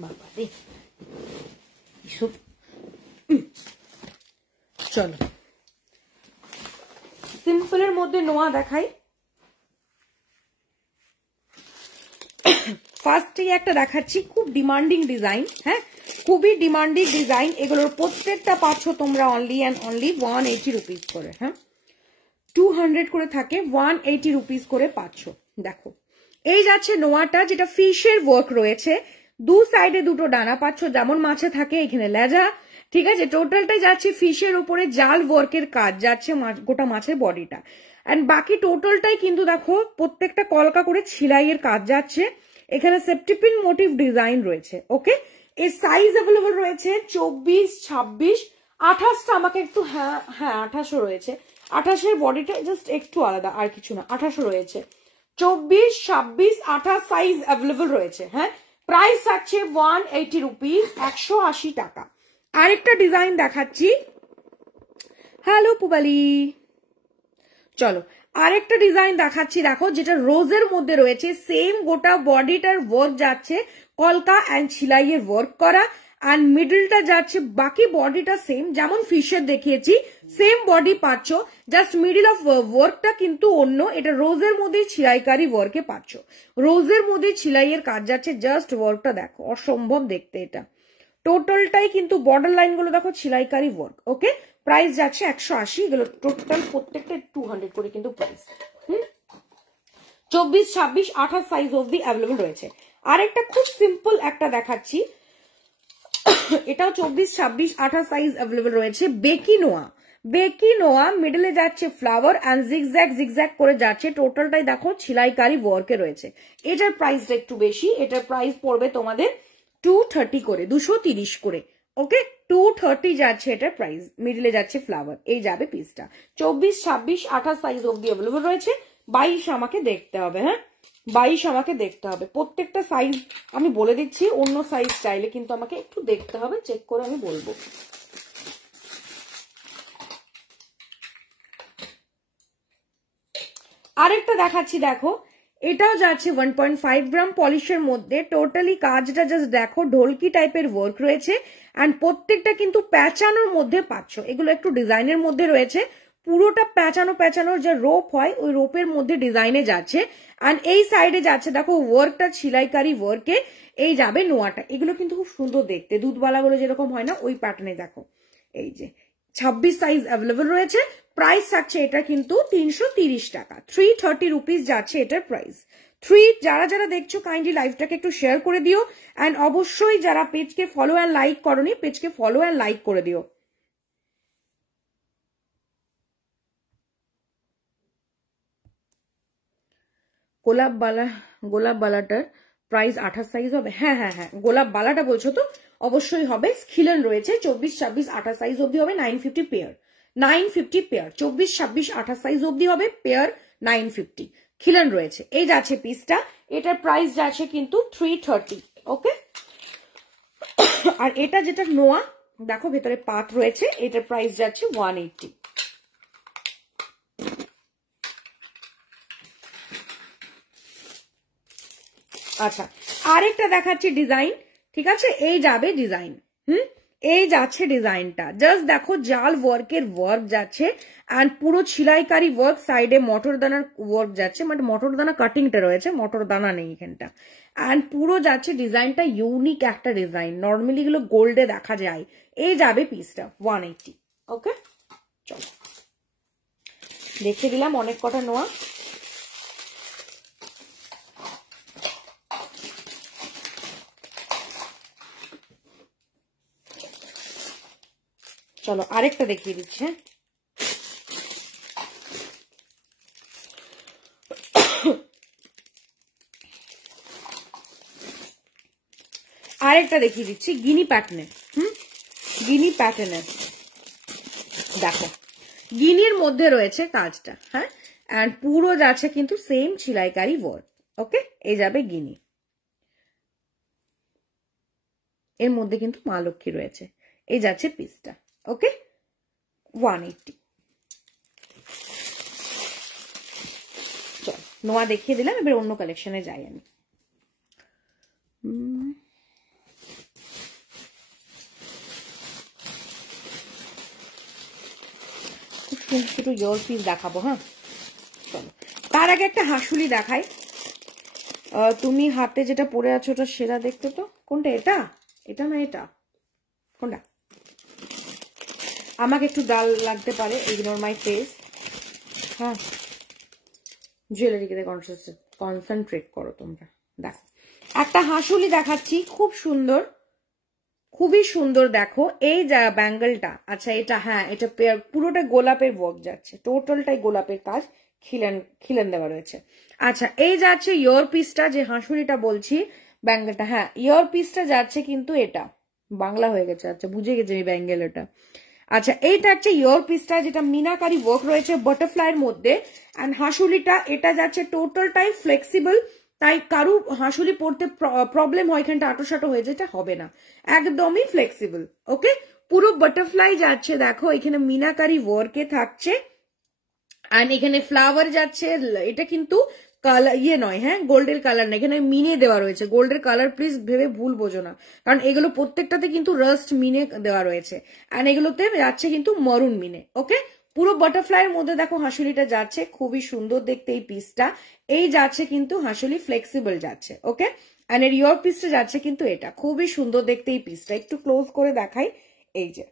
বাবা রে এসব। চলো সিম্পলের মধ্যে নোয়া দেখাই। ফার্স্টেই একটা দেখাচ্ছি খুব ডিমান্ডিং ডিজাইন, হ্যাঁ খুবই ডিমান্ডিং ডিজাইন। এগুলোর প্রত্যেকটা পাচ্ছ তোমরা অনলি অ্যান্ড অনলি 180 রুপিস করে, হ্যাঁ 200 করে থাকে, 180 রুপিস করে পাচ্ছ। দেখো এই যাচ্ছে নোয়াটা, যেটা ফিশের ওয়ার্ক রয়েছে, দু সাইডে দুটো ডানা পাচ্ছ, যেমন মাছে থাকে এখানে লেজা, ঠিক আছে। টোটালটাই যাচ্ছে ফিশের উপরে জাল ওয়ার্কের কাজ যাচ্ছে গোটা মাছের বডিটা, এন্ড বাকি টোটালটাই কিন্তু দেখো প্রত্যেকটা কলকা করে ছিলাইয়ের কাজ যাচ্ছে। এখানে সেপ্টিপিন মোটিভ ডিজাইন রয়েছে, ওকে। এর সাইজ অ্যাভেলেবল রয়েছে 24, 26, 28টা আমাকে একটু, হ্যাঁ 28 রয়েছে। 28-এর বডিটা জাস্ট একটু আলাদা, আর কিছু না। 28 রয়েছে, 24, 26, 28 সাইজ অ্যাভেলেবল রয়েছে, হ্যাঁ। প্রাইস আছে 180 রুপিস, 180 টাকা। আরেকটা ডিজাইন দেখাচ্ছি। হ্যালো পুবালি, চলো আরেকটা ডিজাইন দেখাচ্ছি। দেখো যেটা রোজের মধ্যে রয়েছে, সেম গোটা বডিটার ওয়ার্ক যাচ্ছে কলকা অ্যান্ড ছিলাইয়ের ওয়ার্ক করা, অ্যান্ড মিডলটা যাচ্ছে, বাকি বডিটা সেম যেমন ফিশের দেখিয়েছি সেম বডি পাচ্ছ, জাস্ট মিডল অফ ওয়ার্কটা কিন্তু অন্য। এটা রোজের মধ্যে ছিলাইকারি ওয়ার্কে পাচ্ছ, রোজের মধ্যে ছিলাইয়ের কাজ যাচ্ছে। জাস্ট ওয়ার্কটা দেখো, অসম্ভব দেখতে। এটা টোটালটাই কিন্তু বর্ডার লাইন গুলো দেখো ছিলাইকারি ওয়ার্ক, ওকে। প্রাইস যাচ্ছে 180, এগুলো টোটাল প্রত্যেকটা 200 করে কিন্তু প্রাইস। 24, 26, 28 সাইজ অবধি অ্যাভেলেবল রয়েছে। আরেকটা খুব সিম্পল একটা দেখাচ্ছি, এটাও 24, 26, 28 সাইজ অ্যাভেলেবল রয়েছে। বেকি নোয়া, বেকি নোয়া মিডলে যাচ্ছে ফ্লাওয়ার অ্যান্ড জিগজ্যাগ জিগজ্যাগ করে যাচ্ছে। টোটালটাই দেখো ছিলাইকারি ওয়ার্কে রয়েছে। এটার প্রাইসটা একটু বেশি, এটার প্রাইস পড়বে তোমাদের 230 করে, 230 করে, ওকে। 230 যাচ্ছে এটার প্রাইস। মিডলে যাচ্ছে ফ্লাওয়ার, এই যাবে পিসটা। 24, 26, 28 সাইজ অবধি অ্যাভেলেবল রয়েছে। 22 আমাকে দেখতে হবে, হ্যাঁ 22 আমাকে দেখতে হবে। প্রত্যেকটা সাইজ আমি বলে দিচ্ছি, অন্য সাইজ চাইলে কিন্তু আমাকে একটু দেখতে হবে, চেক করে আমি বলবো। আরেকটা দেখাচ্ছি, দেখো এটাও যাচ্ছে 1.5 গ্রাম পলিশের মধ্যে। টোটালি কাজটা জাস্ট দেখো, ঢোলকি টাইপের ওয়ার্ক রয়েছে, অ্যান্ড প্রত্যেকটা কিন্তু প্যাঁচানোর মধ্যে পাচ্ছ। এগুলো একটু ডিজাইনের মধ্যে রয়েছে, পুরোটা প্যাঁচানো প্যাঁচানোর যে রোপ হয় ওই রোপের মধ্যে ডিজাইনে যাচ্ছে। অ্যান্ড এই সাইডে যাচ্ছে দেখো ওয়ার্কটা ছিলাইকারি ওয়ার্কে, এই যাবে নোয়াটা। এগুলো কিন্তু খুব সুন্দর দেখতে, দুধবালাগুলো যেরকম হয় না ওই প্যাটার্নে দেখো। এই যে 26 সাইজ অ্যাভেলেবল রয়েছে। প্রাইস থাকছে এটা কিন্তু 330 টাকা, 330 রুপিস যাচ্ছে এটার প্রাইস। যারা যারা দেখছো কাইন্ডলি লাইভটাকে একটু শেয়ার করে দিও, অ্যান্ড অবশ্যই যারা পেজকে ফলো অ্যান্ড লাইক করনি পেজকে ফলো অ্যান্ড লাইক করে দিও। গোলাপ বালাটার প্রাইস 28 সাইজ হবে, হ্যাঁ হ্যাঁ হ্যাঁ গোলাপ বালাটা বলছো তো, অবশ্যই হবে। স্কিলেন রয়েছে 24, 26, 28 সাইজ অবধি হবে, 950 পেয়ার, 950 পেয়ার। 24, 26, 28 সাইজ অবধি হবে পেয়ার, 950 খিলেন রয়েছে। এই যাচ্ছে পিসটা, এটার প্রাইস যাচ্ছে কিন্তু 330, ওকে। আর এটা যেটা নোয়া দেখো ভেতরে পাত রয়েছে, এটার প্রাইস যাচ্ছে 180। আচ্ছা আরেকটা দেখাচ্ছি ডিজাইন, ঠিক আছে। এই যাবে ডিজাইন, এই যাচ্ছে ডিজাইনটা। জাস্ট দেখো জাল ওয়ার্কের ওয়ার্ক যাচ্ছে, অ্যান্ড পুরো ছিলাইকারি ওয়ার্ক, সাইডে মটর দানার ওয়ার্ক যাচ্ছে, মানে মটর দানা কাটিংটা রয়েছে, মটর দানা নেই এখানটা। অ্যান্ড পুরো যাচ্ছে ডিজাইনটা ইউনিক একটা ডিজাইন, নর্মালি গুলো গোল্ডে দেখা যায়। এই যাবে পিসটা 180, ওকে। চলো দেখিয়ে দিলাম অনেক কটা নোয়া। চলো আরেকটা দেখিয়ে দিচ্ছি, আরেকটা দেখিয়ে দিচ্ছি গিনি প্যাটার্নের, গিনি প্যাটার্নের। দেখো গিনির মধ্যে রয়েছে কাজটা, হ্যাঁ, এন্ড পুরো যাচ্ছে কিন্তু সেম ছিলাইকারি ওয়ার্ক, ওকে। এই যাবে গিনি, এর মধ্যে কিন্তু মা লক্ষ্মী রয়েছে। এই যাচ্ছে পিসটা, ওকে, 180। চল নোয়া দেখিয়ে দিলাম, এবার অন্য কালেকশনে যাই আমি। কিন্তু দুটো ইয়ার পিস দেখাবো। হ্যাঁ চলো, তার আগে একটা হাসুলি দেখাই। তুমি হাতে যেটা পরে আছো ওটা সেরা দেখতে তো। কোনটা, এটা? এটা না এটা? কোনটা? আমাকে একটু ডাল লাগতে পারে, ইগনোর মাই ফেস। হ্যাঁ, জুয়েলারিকে কনসেন্ট্রেট করো তোমরা। দেখো একটা হাসুলি দেখাচ্ছি, খুব সুন্দর, খুবই সুন্দর। দেখো এই যা ব্যাঙ্গেলটা, আচ্ছা এটা, হ্যাঁ এটা পুরোটা গোলাপের ওয়ার্ক যাচ্ছে, টোটালটাই গোলাপের কাজ, খিলেন দেওয়া রয়েছে। আচ্ছা এই যাচ্ছে ইয়ার পিসটা, যে হাসুলিটা বলছি ব্যাঙ্গেলটা, হ্যাঁ ইয়ার পিসটা যাচ্ছে কিন্তু এটা বাংলা হয়ে গেছে। আচ্ছা বুঝে গেছে এই ব্যাঙ্গেল এটা। আচ্ছা এইটা হচ্ছে ইয়ার পিসটা, যেটা মিনাকারি ওয়ার্ক রয়েছে বাটারফ্লাইয়ের মধ্যে। এন্ড হাসুলিটা এটা যাচ্ছে টোটালটাই ফ্লেক্সিবল, তাই কারু হাসুলি পড়তে প্রবলেম হয়, এখানটা আটোসাটো হয়ে যেটা হবে না, একদমই ফ্লেক্সিবল। ওকে, পুরো বাটারফ্লাই যাচ্ছে, দেখো এখানে মিনাকারি ওয়ার্কে থাকছে, এন্ড এখানে ফ্লাওয়ার যাচ্ছে। এটা কিন্তু কালার ইয়ে নয়, হ্যাঁ গোল্ডের কালার না, এখানে মিনে দেওয়া রয়েছে। গোল্ডের কালার প্লিজ ভেবে ভুল বোঝো না, কারণ এগুলো প্রত্যেকটাতে কিন্তু রাস্ট মিনে দেওয়া রয়েছে, এন্ড এগুলোতে যাচ্ছে কিন্তু মরুন মিনে। ওকে, পুরো বাটারফ্লাইয়ের মধ্যে দেখো হাসুলিটা যাচ্ছে, খুবই সুন্দর দেখতে এই পিসটা। এই যাচ্ছে কিন্তু হাসুলি ফ্লেক্সিবল যাচ্ছে। ওকে, এন্ড এর ইয়ার পিসটা যাচ্ছে কিন্তু এটা, খুবই সুন্দর দেখতে এই পিসটা। একটু ক্লোজ করে দেখাই, এই যে।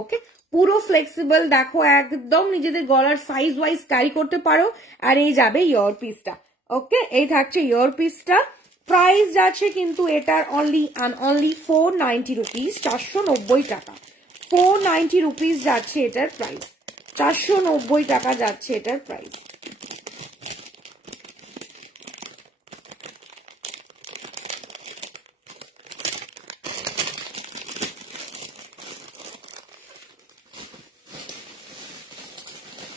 ওকে, পুরো ফ্লেক্সিবল, দেখো একদম নিজেদের গলার সাইজ ওয়াইজ ক্যারি করতে পারো। আর এই যাবে ইয়ার পিসটা। ওকে, এই থাকছে ইয়ার পিসটা। প্রাইস যাচ্ছে কিন্তু এটার অনলি অ্যান্ড অনলি 490 রুপিস, 490 টাকা। 490 রুপিস যাচ্ছে এটার প্রাইস, 490 টাকা যাচ্ছে এটার প্রাইস।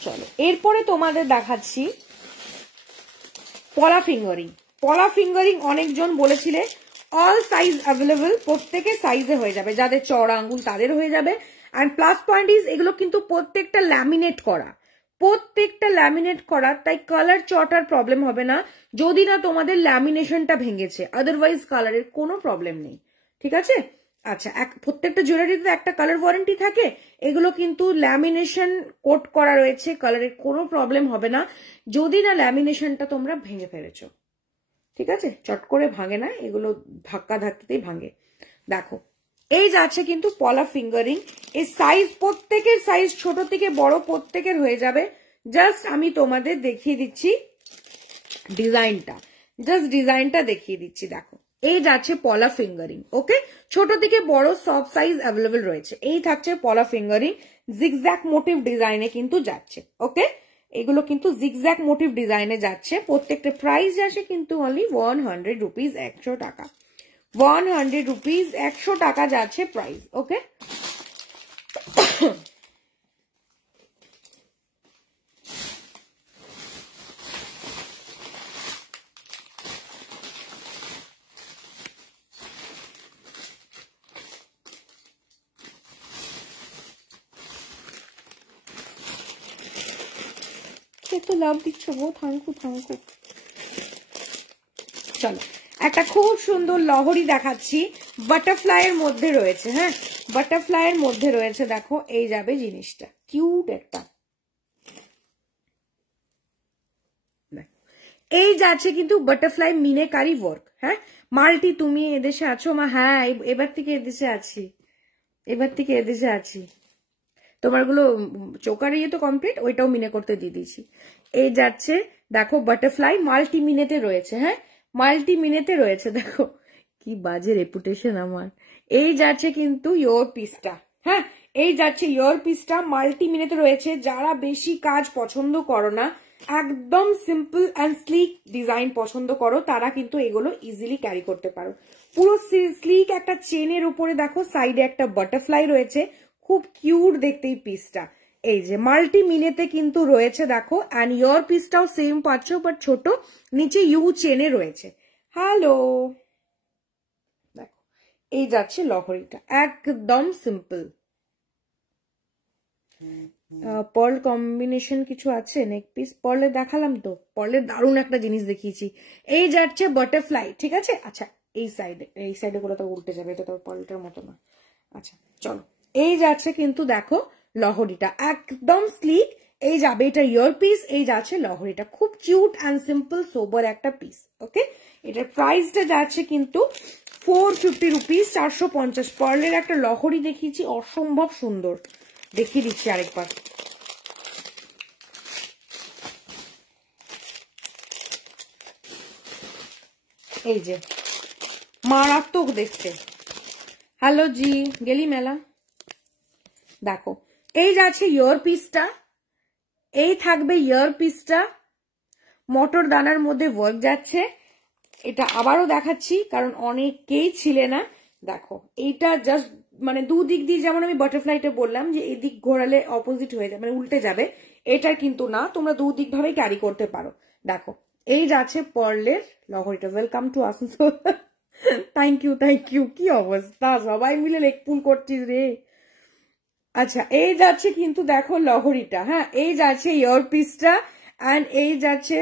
চলো এরপরে তোমাদের দেখাচ্ছি পলা ফিঙ্গারিং। পলা ফিঙ্গারিং অনেকজন বলেছিলে, অল সাইজ অ্যাভেলেবল, প্রত্যেকের সাইজে হয়ে যাবে, যাদের চড়া আঙ্গুল তাদের হয়ে যাবে। অ্যান্ড প্লাস পয়েন্ট ইজ এগুলো কিন্তু প্রত্যেকটা ল্যামিনেট করা, প্রত্যেকটা ল্যামিনেট করা, তাই কালার চটার প্রবলেম হবে না, যদি না তোমাদের ল্যামিনেশনটা ভেঙেছে, আদারওয়াইজ কালারের কোনো প্রবলেম নেই। ঠিক আছে, আচ্ছা প্রত্যেকটা জুয়েলারিতে একটা কালার ওয়ারেন্টি থাকে, এগুলো কিন্তু ল্যামিনেশন কোট করা রয়েছে, কালারের কোনো প্রবলেম হবে না, যদি না ল্যামিনেশনটা তোমরা ভেঙে ফেলেছো। ঠিক আছে, চট করে ভাঙে না, এগুলো ধাক্কা ধাক্কাতেই ভাঙে। দেখো এই যাচ্ছে কিন্তু পলা ফিঙ্গারিং, এই সাইজ প্রত্যেকের সাইজ ছোট থেকে বড় প্রত্যেকের হয়ে যাবে। জাস্ট আমি তোমাদের দেখিয়ে দিচ্ছি ডিজাইনটা, জাস্ট ডিজাইনটা দেখিয়ে দিচ্ছি। দেখো এই যাচ্ছে পলা ফিঙ্গারিং। ওকে, ছোট থেকে বড় সব সাইজ অ্যাভেলেবল রয়েছে। এই থাকছে পলা ফিঙ্গারিং, জিগজ্যাক মোটিভ ডিজাইনে কিন্তু যাচ্ছে। ওকে, এগুলো কিন্তু জিগজ্যাক মোটিভ ডিজাইনে যাচ্ছে, প্রত্যেকটা প্রাইস যাচ্ছে কিন্তু অনলি 100 রুপিস, 100 টাকা। 100 রুপিস, 100 টাকা যাচ্ছে প্রাইস। ওকে, তো লাভ দিচ্ছ গো, থাঙ্কু থাঙ্কু। চলো একটা খুব সুন্দর লহরি দেখাচ্ছি, বাটারফ্লাইয়ের মধ্যে রয়েছে। হ্যাঁ বাটারফ্লাইয়ের মধ্যে রয়েছে, দেখো এই যাবে জিনিসটা, কিউট একটা। এই যাচ্ছে কিন্তু বাটারফ্লাই মিনেকারি ওয়ার্ক। হ্যাঁ মাল্টি, তুমি এদেশে আছো মা? হ্যাঁ এবার থেকে এদেশে আছি, এবার থেকে এদেশে আছি। তোমারগুলো চোকার ইয়ে তো কমপ্লিট, ওইটাও মিনে করতে দিয়ে দিয়েছি। এই যাচ্ছে দেখো বাটারফ্লাই মাল্টি মিনেতে রয়েছে। হ্যাঁ মাল্টি মিনেতে রয়েছে, দেখো কি বাজে রেপুটেশন আমার। এই যাচ্ছে কিন্তু ইয়োর পিসটা। হ্যাঁ এই যাচ্ছে ইয়োর পিসটা, মাল্টি মিনেতে রয়েছে। যারা বেশি কাজ পছন্দ করো না, একদম সিম্পল অ্যান্ড স্লিক ডিজাইন পছন্দ করো, তারা কিন্তু এগুলো ইজিলি ক্যারি করতে পারো। পুরো স্লিক একটা চেনের উপরে দেখো সাইডে একটা বাটারফ্লাই রয়েছে, খুব কিউট দেখতে এই পিসটা। এই যে মাল্টি মিনেতে কিন্তু রয়েছে দেখো, অ্যান্ড ইয়োর পিসটাও সেম পাচ্ছ, বাট ছোট, নিচে ইউ চেনে রয়েছে। হ্যালো, দেখো এই যাচ্ছে লহরিটা, একদম সিম্পল। পার্ল কম্বিনেশন কিছু আছে নেক পিস, পার্লে দেখালাম তো, পার্লে দারুণ একটা জিনিস দেখিয়েছি। এই যাচ্ছে বাটারফ্লাই। ঠিক আছে, আচ্ছা এই সাইডে গুলো তো উল্টে যাবে, এটা তো পার্লটার মতো না। আচ্ছা চলো, এই যাচ্ছে কিন্তু দেখো লহরিটা একদম স্লিক। এই যাবে এটা ইয়ার পিস, এই যাচ্ছে লহরিটা, খুব কিউট অ্যান্ড সিম্পল সোবার একটা পিস। ওকে, এটার প্রাইসটা যাচ্ছে কিন্তু 450 রুপিস, 450। পার্লের একটা লহরি দেখিয়েছি, অসম্ভব সুন্দর, দেখিয়ে দিচ্ছি আরেকবার। এই যে মারাত্মক দেখতে। হ্যালো জি, গেলি মেলা। দেখো এই যাচ্ছে ইয়ার পিসটা, এই থাকবে ইয়ার পিসটা, মটর দানার মধ্যে ওয়ার্ক যাচ্ছে। এটা আবারও দেখাচ্ছি কারণ অনেকেই ছিলে না। দেখো এইটা জাস্ট মানে দুদিক দিয়ে, যেমন আমি বাটারফ্লাইটা বললাম যে এদিক ঘোরালে অপোজিট হয়ে যাবে, মানে উল্টে যাবে, এটা কিন্তু না, তোমরা দুদিক ভাবে ক্যারি করতে পারো। দেখো এই যাচ্ছে পার্লের লহরিটা। Welcome to Asansol. Thank you. কি অবস্থা, সবাই মিলে লেগ পুল করছিস রে। আচ্ছা এই যাচ্ছে কিন্তু দেখো লহরিটা, হ্যাঁ এই যাচ্ছে ইয়ার পিসটা, অ্যান্ড এই যাচ্ছে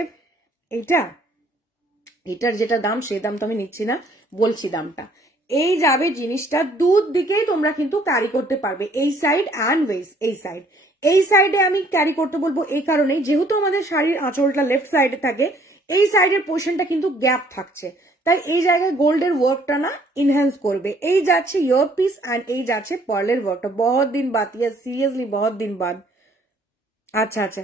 এইটা। এটার যেটা দাম সেই দাম তো আমি নিচ্ছি না, বলছি দামটা। এই যাবে জিনিসটা, দুধ দিকেই তোমরা কিন্তু ক্যারি করতে পারবে, এই সাইড অ্যান্ড ওয়েস্ট। এই সাইড, এই সাইডে আমি ক্যারি করতে বলবো এই কারণেই, যেহেতু আমাদের শাড়ির আঁচলটা লেফট সাইডে থাকে, এই সাইডের পোর্শনটা কিন্তু গ্যাপ থাকছে, তাই এই জায়গায় গোল্ডের ওয়ার্কটা না ইনহ্যান্স করবে। এই যাচ্ছে ইয়ার পিস অ্যান্ড এই যাচ্ছে পার্লের ওয়ার্কটা। বহুত দিন বাদ, ইয়ার সিরিয়াসলি বহুত দিন বাদ। আচ্ছা আচ্ছা,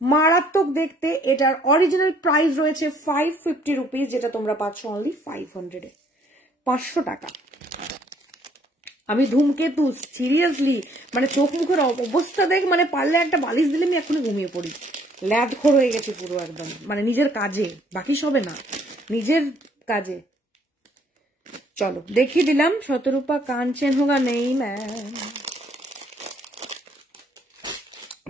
মারাত্মক দেখতে। এটার অরিজিনাল প্রাইস রয়েছে 550 রুপিস, যেটা তোমরা পাচ্ছ অনলি 500-এ, 500 টাকা। আমি ধূমকেতু সিরিয়াসলি মানে চোখ মুখের অবস্থা দেখ, মানে পারলে একটা বালিশ দিলে আমি এখনই ঘুমিয়ে পড়ি, ল্যাদখোর হয়ে গেছে পুরো একদম, মানে নিজের কাজে, বাকি সবে না, নিজের কাজে। চলো দেখিয়ে দিলাম, শতরূপা কাঞ্চন হোগা নেই ম্যাম,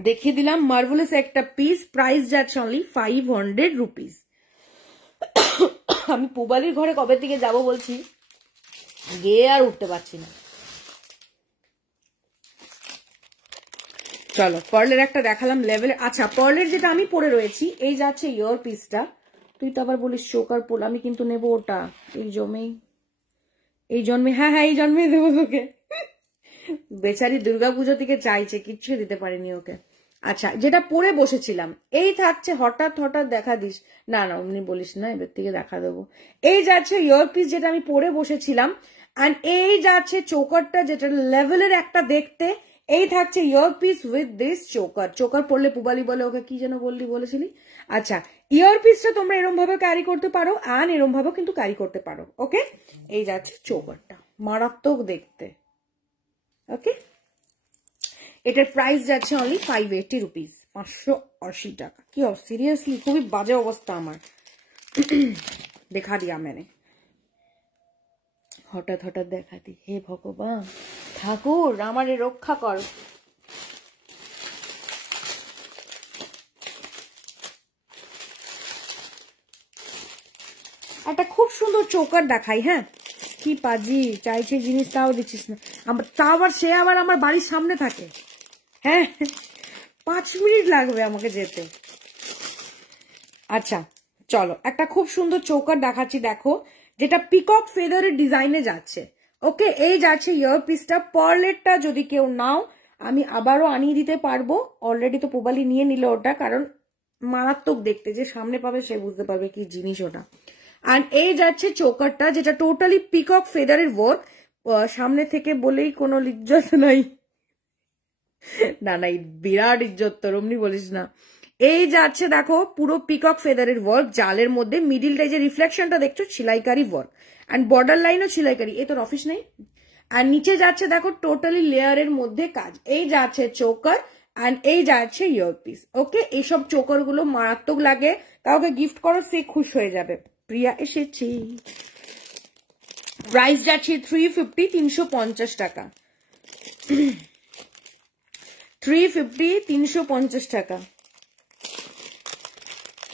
দেখিয়ে দিলাম মার্ভেলাস একটা পিস, প্রাইস যাচ্ছে অনলি 500 রুপিস। আমি পুবালির ঘরে কবে থেকে যাব বলছি, গিয়ে আর উঠতে পারছি না। চলো পার্লের একটা দেখালাম লেভেলে। আচ্ছা পার্লের যেটা আমি পরে রয়েছি, এই যাচ্ছে ইয়ার পিসটা। তুই তো আবার বলিস চোকার পোল, আমি কিন্তু নেবো ওটা এই জন্মে, হ্যাঁ এই জন্মে দেবো তোকে। বেচারি দুর্গাপুজো থেকে চাইছে, কিচ্ছু দিতে পারিনি ওকে। আচ্ছা যেটা পরে বসেছিলাম, এই থাকছে, হঠাৎ দেখা দিস না, অমনি বলিস না, এবার থেকে দেখা দেবো। এই যাচ্ছে ইয়ার পিস যেটা আমি পরে বসেছিলাম, অ্যান্ড এই যাচ্ছে চোকারটা, যেটা লেভেলের একটা দেখতে। এই থাকছে ইয়ার পিস উইথ দিস চোকার পরলে পুবালি বলে ওকে কি যেন বলেছিলি। আচ্ছা ইয়ার পিসটা তোমরা এরম ভাবে ক্যারি করতে পারো, অ্যান্ড এরম ভাবেও কিন্তু ক্যারি করতে পারো। ওকে, এই যাচ্ছে চোকারটা, মারাত্মক দেখতে। ওকে, এটার প্রাইস যাচ্ছে অনলি 580 রুপিস, 580 টাকা। কি সিরিয়াসলি খুবই বাজে অবস্থা আমার। দেখা দিয়া मैंने, হঠাৎ দেখা দি। হে ভগবান, ঠাকুর আমারে রক্ষা কর। একটা খুব সুন্দর চোকার দেখাই, হ্যাঁ কি পাজি চাইছে জিনিস, তাও দিচ্ছিস না, তাও আবার সে আবার আমার বাড়ির সামনে থাকে। হ্যাঁ 5 মিনিট লাগবে আমাকে যেতে। আচ্ছা চলো একটা খুব সুন্দর চৌকার দেখাচ্ছি, দেখো যেটা পিকক ফেদারের ডিজাইনে যাচ্ছে। ওকে, এই যাচ্ছে ইয়ার পিসটা। পার্লেরটা যদি কেউ নাও আমি আবারও আনিয়ে দিতে পারবো, অলরেডি তো পুবালি নিয়ে নিল ওটা, কারণ মারাত্মক দেখতে, যে সামনে পাবে সে বুঝতে পারবে কি জিনিস ওটা। আর এই যাচ্ছে চোকারটা, যেটা টোটালি পিকক ফেদারের ওয়ার্ক, সামনে থেকে বলেই কোনো ইজ্জত নাই, না বিরাট ইজ্জত তোর, অমনি বলিস না। এই যাচ্ছে দেখো পুরো পিকক ফেদারের ওয়ার্ক, জালের মধ্যে মিডিলটাই যে রিফ্লেকশনটা দেখছো ছিলাইকারি ওয়ার্ক, অ্যান্ড বর্ডার লাইনও ছিলাইকারি। এই তোর অফিস নেই। আর নিচে যাচ্ছে দেখো টোটালি লেয়ারের মধ্যে কাজ। এই যাচ্ছে চোকার অ্যান্ড এই যাচ্ছে ইয়ারপিস। ওকে, এইসব চোকার গুলো মারাত্মক লাগে, কাউকে গিফট করো সে খুশ হয়ে যাবে। প্রিয়া এসেছি। প্রাইস যাচ্ছে 350, 350 টাকা। 350, 350 টাকা।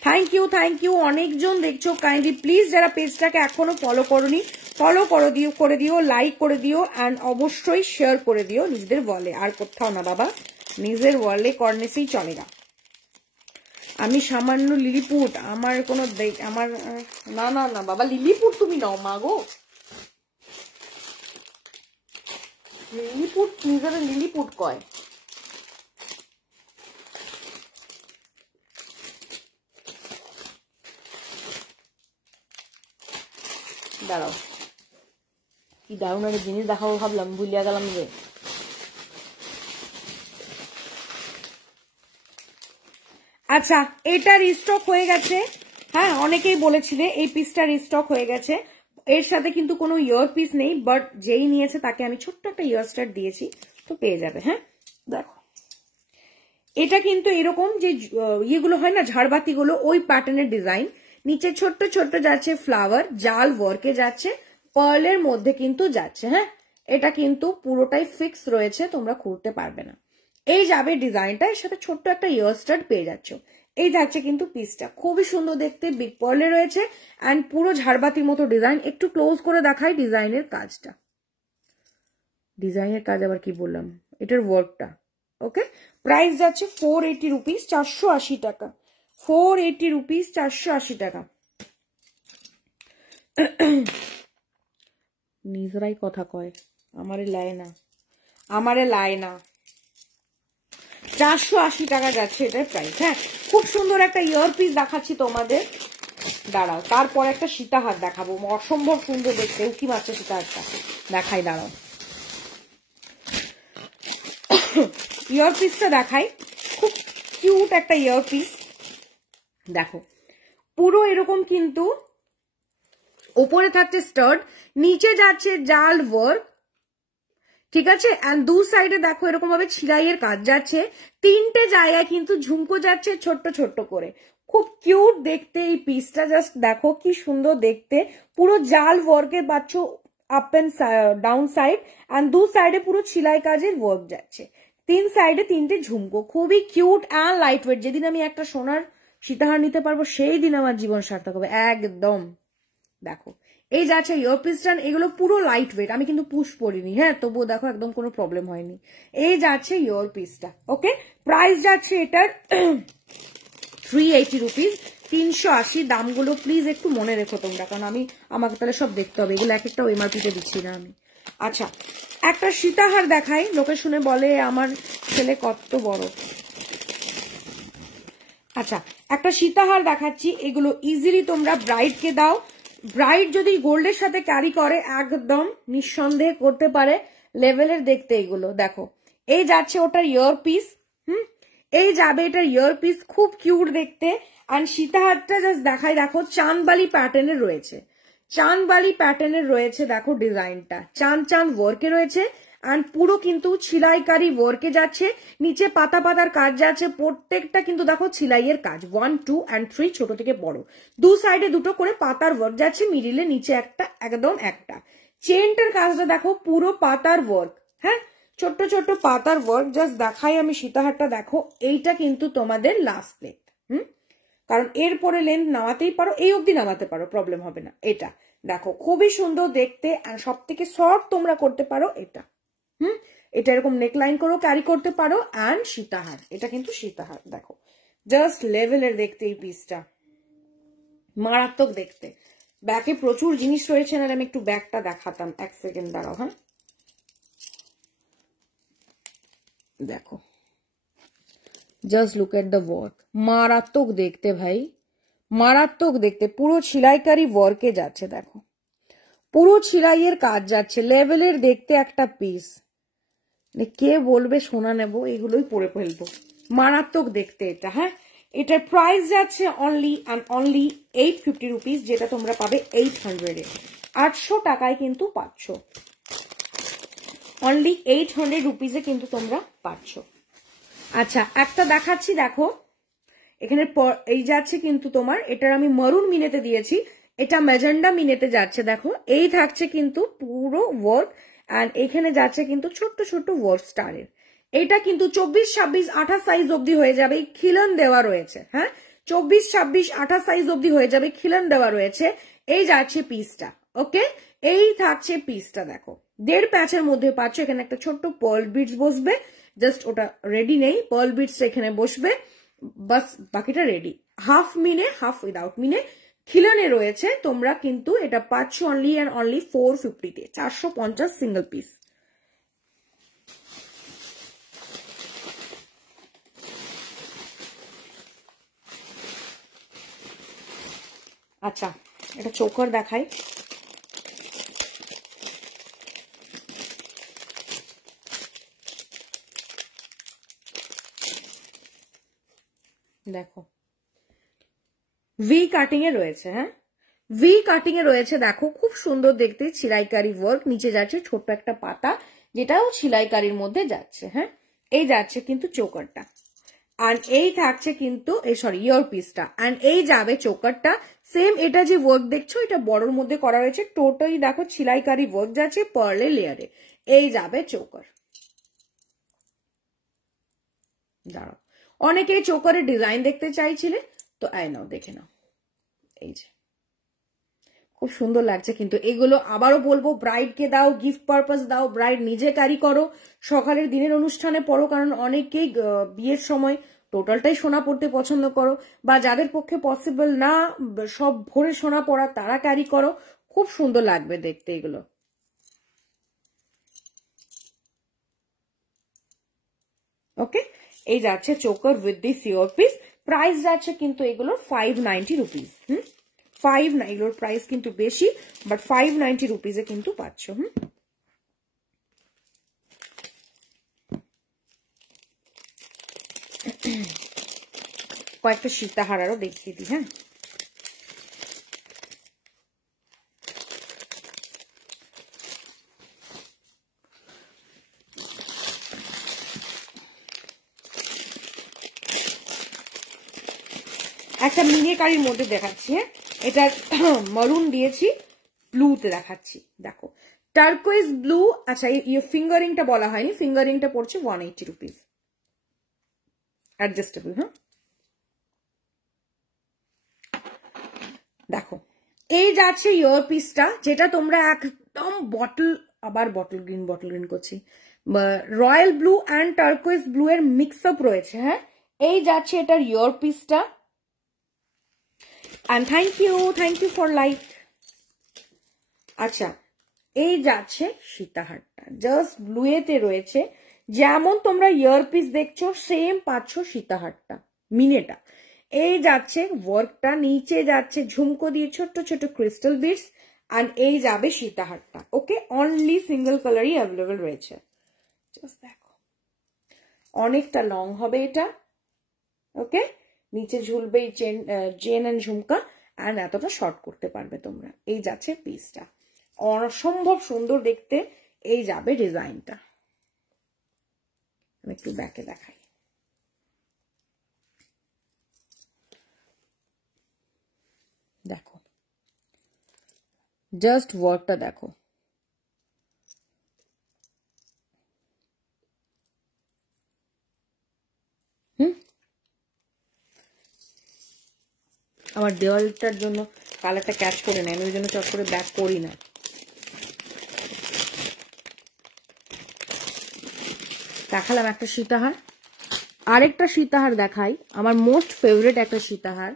থ্যাংক ইউ অনেকজন দেখছো, কাইন্ডলি প্লিজ যারা পেজটাকে এখনো ফলো করোনি ফলো করে দিও, লাইক করে দিও, অ্যান্ড অবশ্যই শেয়ার করে দিও নিজেদের ওয়ালে, আর কোথাও না বাবা, নিজের ওয়ালে করনেসেই চলেগা। আমি সামান্য লিলিপুট, আমার কোনো আমার না বাবা, লিলিপুট তুমি নাও মা গো, লিলিপুট নিজের লিলিপুট কয়। দাঁড়াও, কি দারুণ একটা জিনিস দেখাবো ভাবলাম, ভুলিয়া গেলাম যে। আচ্ছা, এটা রিস্টক হয়ে গেছে। হ্যাঁ, অনেকেই বলেছিলে এই পিসটা রিস্টক হয়ে গেছে। এর সাথে কিন্তু কোনো ইয়ার পিস নেই, বাট যেই নিয়েছে তাকে আমি ছোট্ট একটা ইয়ার স্টাড দিয়েছি, তো পেয়ে যাবে। হ্যাঁ দেখো, এটা কিন্তু এরকম যে ইয়েগুলো হয় না ঝাড়বাতি গুলো, ওই প্যাটার্নের ডিজাইন। নিচে ছোট্ট ছোট্ট যাচ্ছে ফ্লাওয়ার, জাল ওয়ার্কে যাচ্ছে, পার্লের মধ্যে কিন্তু যাচ্ছে। হ্যাঁ, এটা কিন্তু পুরোটাই ফিক্স রয়েছে, তোমরা খুলতে পারবে না। এই যাবে ডিজাইনটা, এর সাথে ছোট্ট একটা ইয়ার স্টাড পেয়ে যাচ্ছ। এই যাচ্ছে কিন্তু পিসটা, খুবই সুন্দর দেখতে, বিগ পার্লে রয়েছে অ্যান্ড পুরো ঝাড়বাতির মতো ডিজাইন। একটু ক্লোজ করে দেখাই ডিজাইনের কাজটা। ডিজাইনের কাজ আবার কি বললাম, এটার ওয়ার্কটা। ওকে, প্রাইস যাচ্ছে 480 রুপিস, 480 টাকা। 480 রুপিস, 480 টাকা। নিজেরাই কথা কয়, আমারে লাই না, আমারে লাই না। 480 টাকা যাচ্ছে এটার প্রাইস। হ্যাঁ, খুব সুন্দর একটা ইয়ার পিস দেখাচ্ছি তোমাদের। দাঁড়াও, তারপর একটা সীতাহার দেখাবো, অসম্ভব সুন্দর দেখতে, উকি মারছে সীতাহারটা, দেখাই। দাঁড়াও, ইয়ার পিসটা দেখাই, খুব কিউট একটা ইয়ার পিস। দেখো, পুরো এরকম কিন্তু উপরে থাকছে স্টাড, নিচে যাচ্ছে জাল ওয়ার্ক, ঠিক আছে। এন্ড দু সাইডে দেখো এরকম ভাবে ছিলাইয়ের কাজ যাচ্ছে, তিনটে জায়গায় কিন্তু ঝুমকো যাচ্ছে ছোট্ট ছোট্ট করে। খুব কিউট দেখতে এই পিসটা, জাস্ট দেখো কি সুন্দর দেখতে। পুরো জাল ওয়ার্কে পাচ্ছ up and down side, and দু সাইডে পুরো ছিলাই কাজের ওয়ার্ক যাচ্ছে, তিন সাইডে তিনটে ঝুমকো, খুবই কিউট অ্যান্ড লাইট ওয়েট। যেদিন আমি একটা সোনার সীতাহার নিতে পারবো সেই দিন আমার জীবন সার্থক হবে একদম। দেখো, এই যাচ্ছে ইয়ারপিসটা, এগুলো পুরো লাইট ওয়েট, আমি কিন্তু পুশ পরিনি। হ্যাঁ, তবুও দেখো একদম কোনো প্রবলেম হয়নি। এই যাচ্ছে ইয়ারপিসটা। ওকে, প্রাইস যাচ্ছে এটার 380 রুপিস, 380। দামগুলো প্লিজ একটু মনে রেখো তোমরা, কারণ আমাকে তাহলে সব দেখতে হবে, এগুলো এক একটা এমআরপিতে দিচ্ছি না আমি। আচ্ছা, একটা সীতাহার দেখাই, লোকে শুনে বলে আমার ছেলে কত বড়। আচ্ছা, একটা সীতাহার দেখাচ্ছি, এগুলো ইজিলি তোমরা ব্রাইডকে দাও। ব্রাইড যদি গোল্ডের সাথে ক্যারি করে একদম নিঃসন্দেহে করতে পারে, লেভেলের দেখতে এগুলো। দেখো, এই যাচ্ছে ওটার ইয়ার পিস, এই যাবে এটার ইয়ার পিস, খুব কিউট দেখতে। আর সীতাহারটা জাস্ট দেখাই, দেখো চাঁদবালি প্যাটার্নের রয়েছে, চাঁদবালি প্যাটার্নের রয়েছে। দেখো ডিজাইনটা চাঁদ চাঁদ ওয়ার্কে রয়েছে, অ্যান্ড পুরো কিন্তু ছিলাইকারি ওয়ার্কে যাচ্ছে, নিচে পাতা পাতার কাজ যাচ্ছে, প্রত্যেকটা কিন্তু দেখো ছিলাইয়ের কাজ, 1, 2 and 3, ছোট থেকে বড়। দু সাইডে দুটো করে পাতার ওয়ার্ক যাচ্ছে, মিডিলে নিচে একটা, একদম একটা। চেনটার কাজটা দেখো, পুরো পাতার ওয়ার্ক। হ্যাঁ, ছোট্ট ছোট্ট পাতার ওয়ার্ক। জাস্ট দেখাই আমি সীতাহারটা, দেখো এইটা কিন্তু তোমাদের লাস্ট লেট, কারণ এরপরে লেন্থ নামাতেই পারো, এই অবধি নামাতে পারো, প্রবলেম হবে না। এটা দেখো খুবই সুন্দর দেখতে, আর সব থেকে শর্ট তোমরা করতে পারো এটা। এটা এরকম নেকলাইন করেও ক্যারি করতে পারো। অ্যান্ড সীতাহার, এটা কিন্তু সীতাহার। দেখো জাস্ট লেভেলের দেখতে এই পিসটা, মারাত্মক দেখতে। ব্যাকে প্রচুর জিনিস রয়েছে, না আমি একটু ব্যাগটা দেখাতাম, এক সেকেন্ড দাঁড়াও। হ্যাঁ, দেখো just look at the work, মারাত্মক দেখতে ভাই, মারাত্মক দেখতে। পুরো ছিলাইকারি ওয়ার্কে যাচ্ছে, দেখো পুরো ছিলাইয়ের কাজ যাচ্ছে, লেভেলের দেখতে একটা পিস। কে বলবে সোনা নেবো, এগুলোই পরে ফেলবো, মারাত্মক দেখতে এটা। হ্যাঁ, এটার প্রাইস যাচ্ছে অনলি অ্যান্ড অনলি 850 রুপিস, যেটা তোমরা পাবে 800-এ। 800 টাকায় কিন্তু পাচ্ছ, অনলি 800 রুপিসে কিন্তু তোমরা পাচ্ছ। আচ্ছা, একটা দেখাচ্ছি, দেখো এখানে এই যাচ্ছে কিন্তু তোমার, এটার আমি মারুন মিনেতে দিয়েছি, এটা ম্যাজেন্ডা মিনেতে যাচ্ছে। দেখো এই থাকছে কিন্তু পুরো ওয়ার্ক, অ্যান্ড এখানে যাচ্ছে কিন্তু ছোট্ট ছোট্ট ওয়ার্ক স্টারের। এটা কিন্তু 24, 26, 28 সাইজ অব্দি হয়ে যাবে, খিলন দেওয়া রয়েছে। হ্যাঁ, 24, 26, 28 সাইজ অব্দি হয়ে যাবে, খিলন দেওয়া রয়েছে। এই যাচ্ছে পিসটা। ওকে, এই থাকছে পিসটা। দেখো 1.5 প্যাচের মধ্যে পাচ্ছ, এখানে একটা ছোট্ট পার্ল বিটস বসবে, জাস্ট ওটা রেডি নেই, পার্ল বিটসটা এখানে বসবে, বাস বাকিটা রেডি। হাফ মিনে, হাফ উইদাউট মিনে খিলানে রয়েছে। তোমরা কিন্তু এটা পাচ্ছ অনলি অ্যান্ড অনলি 450-তে, 450 সিঙ্গেল পিস। আচ্ছা, এটা চোকার দেখাই, দেখো ভি কাটিং এ রয়েছে, হ্যাঁ ভি কাটিং এ রয়েছে, দেখো খুব সুন্দর দেখতে ছিলাইকারি ওয়ার্ক, নিচে যাচ্ছে ছোট্ট একটা পাতা যেটাও ছিলাইকারির মধ্যে যাচ্ছে, হ্যাঁ এই যাচ্ছে কিন্তু চোকারটা, আর এই থাকছে কিন্তু সরি ইয়ার পিসটা, এন্ড এই যাবে চোকারটা। সেম এটা যে ওয়ার্ক দেখছো এটা বড়র মধ্যে করা রয়েছে, টোটালি দেখো ছিলাইকারি ওয়ার্ক যাচ্ছে পার্লে লেয়ারে, এই যাবে চোকার। দাঁড়াও, অনেকেই চোকারের ডিজাইন দেখতে চাইছিলে, তো আই নাও দেখে নাও, এই যে খুব সুন্দর লাগছে কিন্তু এগুলো। আবারও বলবো ব্রাইড কে দাও, গিফট পারপাস দাও, ব্রাইড নিজে ক্যারি করো, সকালের দিনের অনুষ্ঠানে পরো, কারণ অনেকেই বিয়ের সময় টোটালটাই সোনা পরতে পছন্দ করো, বা যাদের পক্ষে পসিবল না সব ভরে সোনা পরা তারা ক্যারি করো, খুব সুন্দর লাগবে দেখতে এগুলো। ওকে, এই যাচ্ছে choker with this year piece, price যাচ্ছে কিন্তু এগুলোর 590 রুপিস। 5 এগুলোর প্রাইস কিন্তু বেশি, বাট 590 রুপিসে কিন্তু পাচ্ছ। কয়েকটা সীতাহার আরো দেখিয়ে দিই, হ্যাঁ একটা মিনিকারির মধ্যে দেখাচ্ছি, হ্যাঁ এটা মারুন দিয়েছি, ব্লুতে দেখাচ্ছি, দেখো টার্কোয়েজ ব্লু। আচ্ছা এই ফিঙ্গারিংটা বলা হয়নি, ফিঙ্গারিংটা পড়ছে 180 রুপিস, অ্যাডজাস্টেবল। হ্যাঁ দেখো এই যাচ্ছে ইয়ার পিসটা, যেটা তোমরা একদম বটল, আবার বটল গ্রিন করছি, রয়্যাল ব্লু অ্যান্ড টার্কোয়েজ ব্লু এর মিক্স আপ রয়েছে, হ্যাঁ এই যাচ্ছে এটার ইয়ার পিসটা। And thank you for like. আচ্ছা এই যাচ্ছে সীতাহারটা, জাস্ট ব্লুয়েতে রয়েছে, যেমন তোমরা ইয়ার পিস দেখছো সেম পাচ্ছ সীতাহারটা মিনেটা। এই যাচ্ছে ওয়ার্কটা, নিচে যাচ্ছে ঝুমকো দিয়ে ছোট্ট ছোট ক্রিস্টাল বিটস, আর এই যাবে সীতাহারটা। ওকে, অনলি সিঙ্গেল কালারই অ্যাভেলেবল রয়েছে। জাস্ট দেখো অনেকটা লং হবে এটা, ওকে নিচে ঝুলবে চেন এন্ড ঝুমকা, আর এতটা শর্ট করতে পারবে তোমরা। এই যাচ্ছে পিসটা, অসম্ভব সুন্দর দেখতে। এই যাবে ডিজাইনটা, আমি একটু ব্যাকে দেখাই, দেখো জাস্ট ওয়ার্কটা দেখো, আমার দেওয়ালটার জন্য কালারটা ক্যাচ করে নেয়, আমি ওই জন্য চট করে ব্যাক করি না। দেখালাম একটা সীতাহার, আরেকটা সীতাহার দেখাই, আমার মোস্ট ফেভারিট একটা সীতাহার,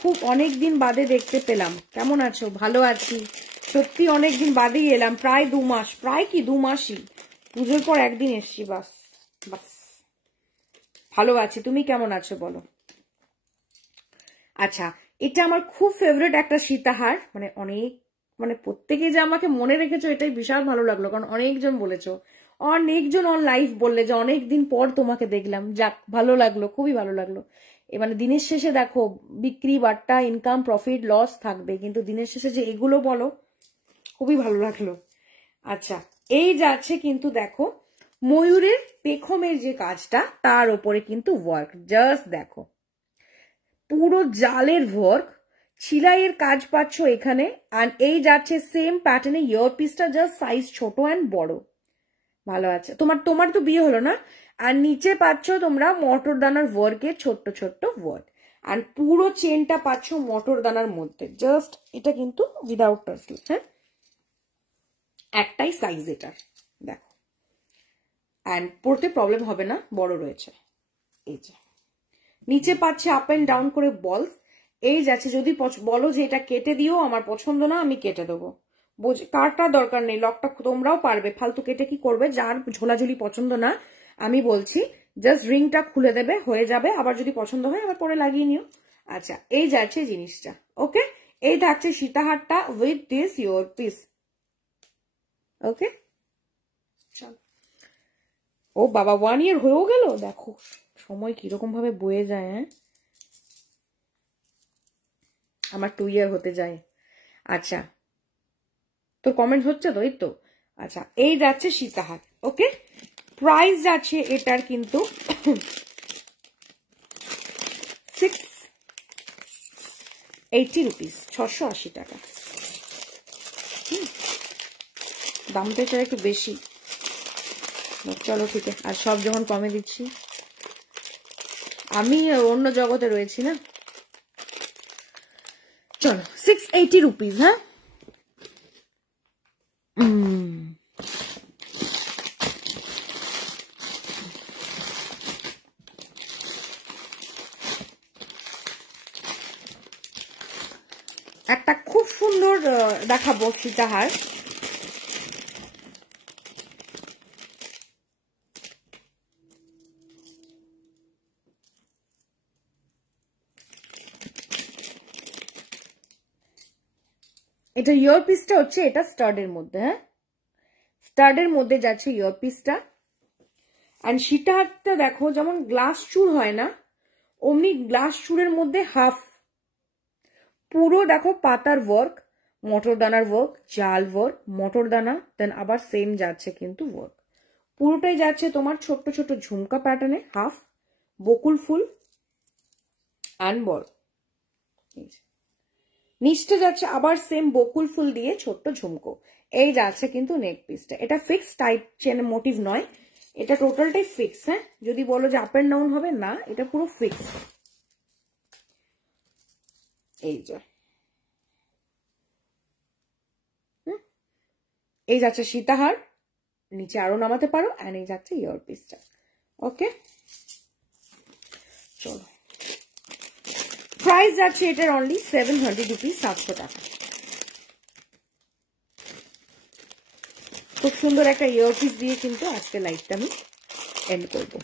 খুব অনেকদিন বাদে দেখতে পেলাম। কেমন আছো? ভালো আছি, সত্যি অনেকদিন বাদেই এলাম, প্রায় 2 মাস, প্রায় কি 2 মাসই, পুজোর পর একদিন এসছি, বাস বাস। ভালো আছি, তুমি কেমন আছো বলো? আচ্ছা এটা আমার খুব ফেভারিট একটা সীতাহার, মানে অনেক, মানে প্রত্যেকে যে আমাকে মনে রেখেছো এটাই বিশাল ভালো লাগলো, কারণ অনেকজন বলেছো, অনেকজন অন লাইভ বললে যে অনেকদিন পর তোমাকে দেখলাম, যাক ভালো লাগলো, খুবই ভালো লাগলো। মানে দিনের শেষে দেখো বিক্রি বাট্টা ইনকাম প্রফিট লস থাকবে, কিন্তু দিনের শেষে যে এগুলো বলো, খুবই ভালো লাগলো। আচ্ছা এই যাচ্ছে কিন্তু দেখো ময়ূরের পেখমের যে কাজটা তার উপরে কিন্তু ওয়ার্ক, জাস্ট দেখো পুরো জালের ওয়ার্ক, ছিলাইয়ের কাজ পাচ্ছ এখানে, আর এই যাচ্ছে সেম প্যাটার্নে ইয়ার পিসটা, জাস্ট সাইজ ছোট অ্যান্ড বড়। ভালো আছে, তোমার তো বিয়ে হলো না, আর নিচে পাচ্ছ তোমরা মটর দানার ওয়ার্কের ছোট্ট ছোট্ট ওয়ার্ক, আর পুরো চেনটা পাচ্ছ মটর দানার মধ্যে, জাস্ট এটা কিন্তু উইদাউট টাসেল, হ্যাঁ একটাই সাইজ এটার, দেখো অ্যান্ড পড়তে প্রবলেম হবে না, বড় রয়েছে। এই যে নিচে পাচ্ছে আপ এন্ড ডাউন করে বলস, এই যাচ্ছে যদি বলো যে এটা কেটে দিও, আমার পছন্দ না আমি কেটে দেবো, কারটা দরকার নেই, লকটা তোমরাও পারবে, ফালতু কেটে কি করবে, যার ঝোলাঝুলি পছন্দ না আমি বলছি জাস্ট রিংটা খুলে দেবে, হয়ে যাবে, আবার যদি পছন্দ হয় আবার পরে লাগিয়ে নিও। আচ্ছা এই যাচ্ছে জিনিসটা, ওকে এই থাকছে সীতাহারটা উইথ দিস ইয়োর পিস, ওকে চলো। ও বাবা 1 ইয়ার হয়েও গেল, দেখো সময় কিরকম ভাবে বয়ে যায়, হ্যাঁ আমার 2 ইয়ার হতে যায়। আচ্ছা, তোর কমেন্ট হচ্ছে তো? এই তো। আচ্ছা, এই যাচ্ছে সীতাহার। ওকে, প্রাইস যাচ্ছে এটার কিন্তু 680 রুপিস, 680 টাকা। দামটা এটা একটু বেশি, চলো ঠিক আছে। আর সব যখন কমে দিচ্ছি, আমি অন্য জগতে রয়েছি না। চলো 680 রুপিস। হ্যাঁ, একটা খুব সুন্দর দেখাবো সীতাহার। এটা ইয়ারপিসটা হচ্ছে, এটা স্টাডের মধ্যে। হ্যাঁ, স্টাডের মধ্যে যাচ্ছে ইয়ারপিসটা। অ্যান্ড সীতাহারটা দেখো, যেমন গ্লাস চুর হয় না, অমনি গ্লাস চুরের মধ্যে হাফ পুরো দেখো পাতার ওয়ার্ক, মটরদানার ওয়ার্ক, জাল ওয়ার্ক, মটরদানা, দেন আবার সেম যাচ্ছে কিন্তু ওয়ার্ক। পুরোটাই যাচ্ছে তোমার ছোট্ট ছোট ঝুমকা প্যাটার্নে, হাফ বকুল ফুল অ্যান্ড বল। নিচটা যাচ্ছে আবার সেম বকুল ফুল দিয়ে ছোট্ট ঝুমকো। এই যাচ্ছে কিন্তু নেক পিসটা। এটা ফিক্স টাইপ চেন মোটিভ নয়, এটা টোটালটাই ফিক্স। হ্যাঁ, যদি বলো যে আপ এন্ড ডাউন হবে, না, এটা পুরো ফিক্স। এই যে এই যাচ্ছে সীতাহার, নিচে আরো নামাতে পারো, এন্ড এই যাচ্ছে ইয়ারপিসটা। ওকে, চলো প্রাইস যাচ্ছে এটার অনলি 700 রুপিস, 700 টাকা। খুব সুন্দর একটা ইয়ারপিস দিয়ে কিন্তু আজকে লাইভটা আমি এন্ড করবো।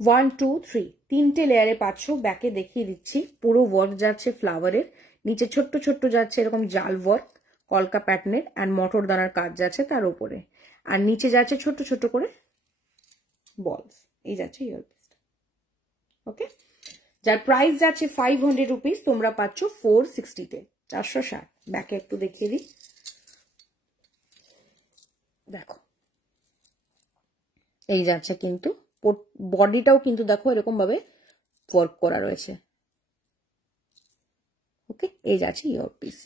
ওয়ান টু থ্রি, তিনটে লেয়ারে পাচ্ছ। ব্যাকে দেখিয়ে দিচ্ছি, পুরো ওয়ার্ক যাচ্ছে ফ্লাওয়ারের, নিচে ছোট্ট ছোট্ট যাচ্ছে এরকম জাল ওয়ার্ক কলকা প্যাটার্নের, অ্যান্ড মটর দানার কাজ যাচ্ছে তার উপরে, আর নিচে যাচ্ছে ছোট্ট ছোট্ট করে বলস। এই যাচ্ছে ইয়ারপিসটা। ওকে, যার প্রাইস যাচ্ছে 500 রুপিস, তোমরা পাচ্ছ 460-তে, 460। ব্যাকে একটু দেখিয়ে দিই, দেখো এই যাচ্ছে কিন্তু বডিটাও কিন্তু দেখো এরকম ভাবে ওয়ার্ক করা রয়েছে। ওকে, এই যাচ্ছে ইয়ারপিস।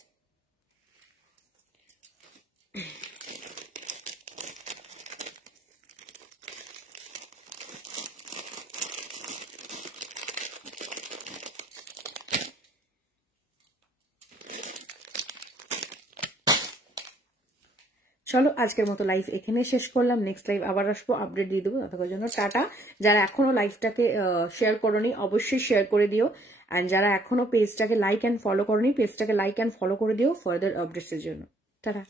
চলো আজকের মতো লাইভ এখানে শেষ করলাম। নেক্সট লাইভ আবার আসবো, আপডেট দিয়ে দেবো। ততক্ষণের জন্য টাটা। যারা এখনো লাইভটাকে শেয়ার করোনি, অবশ্যই শেয়ার করে দিও। অ্যান্ড যারা এখনো পেজটাকে লাইক অ্যান্ড ফলো করোনি, পেজটাকে লাইক অ্যান্ড ফলো করে দিও ফার্দার আপডেটসের জন্য। টাটা।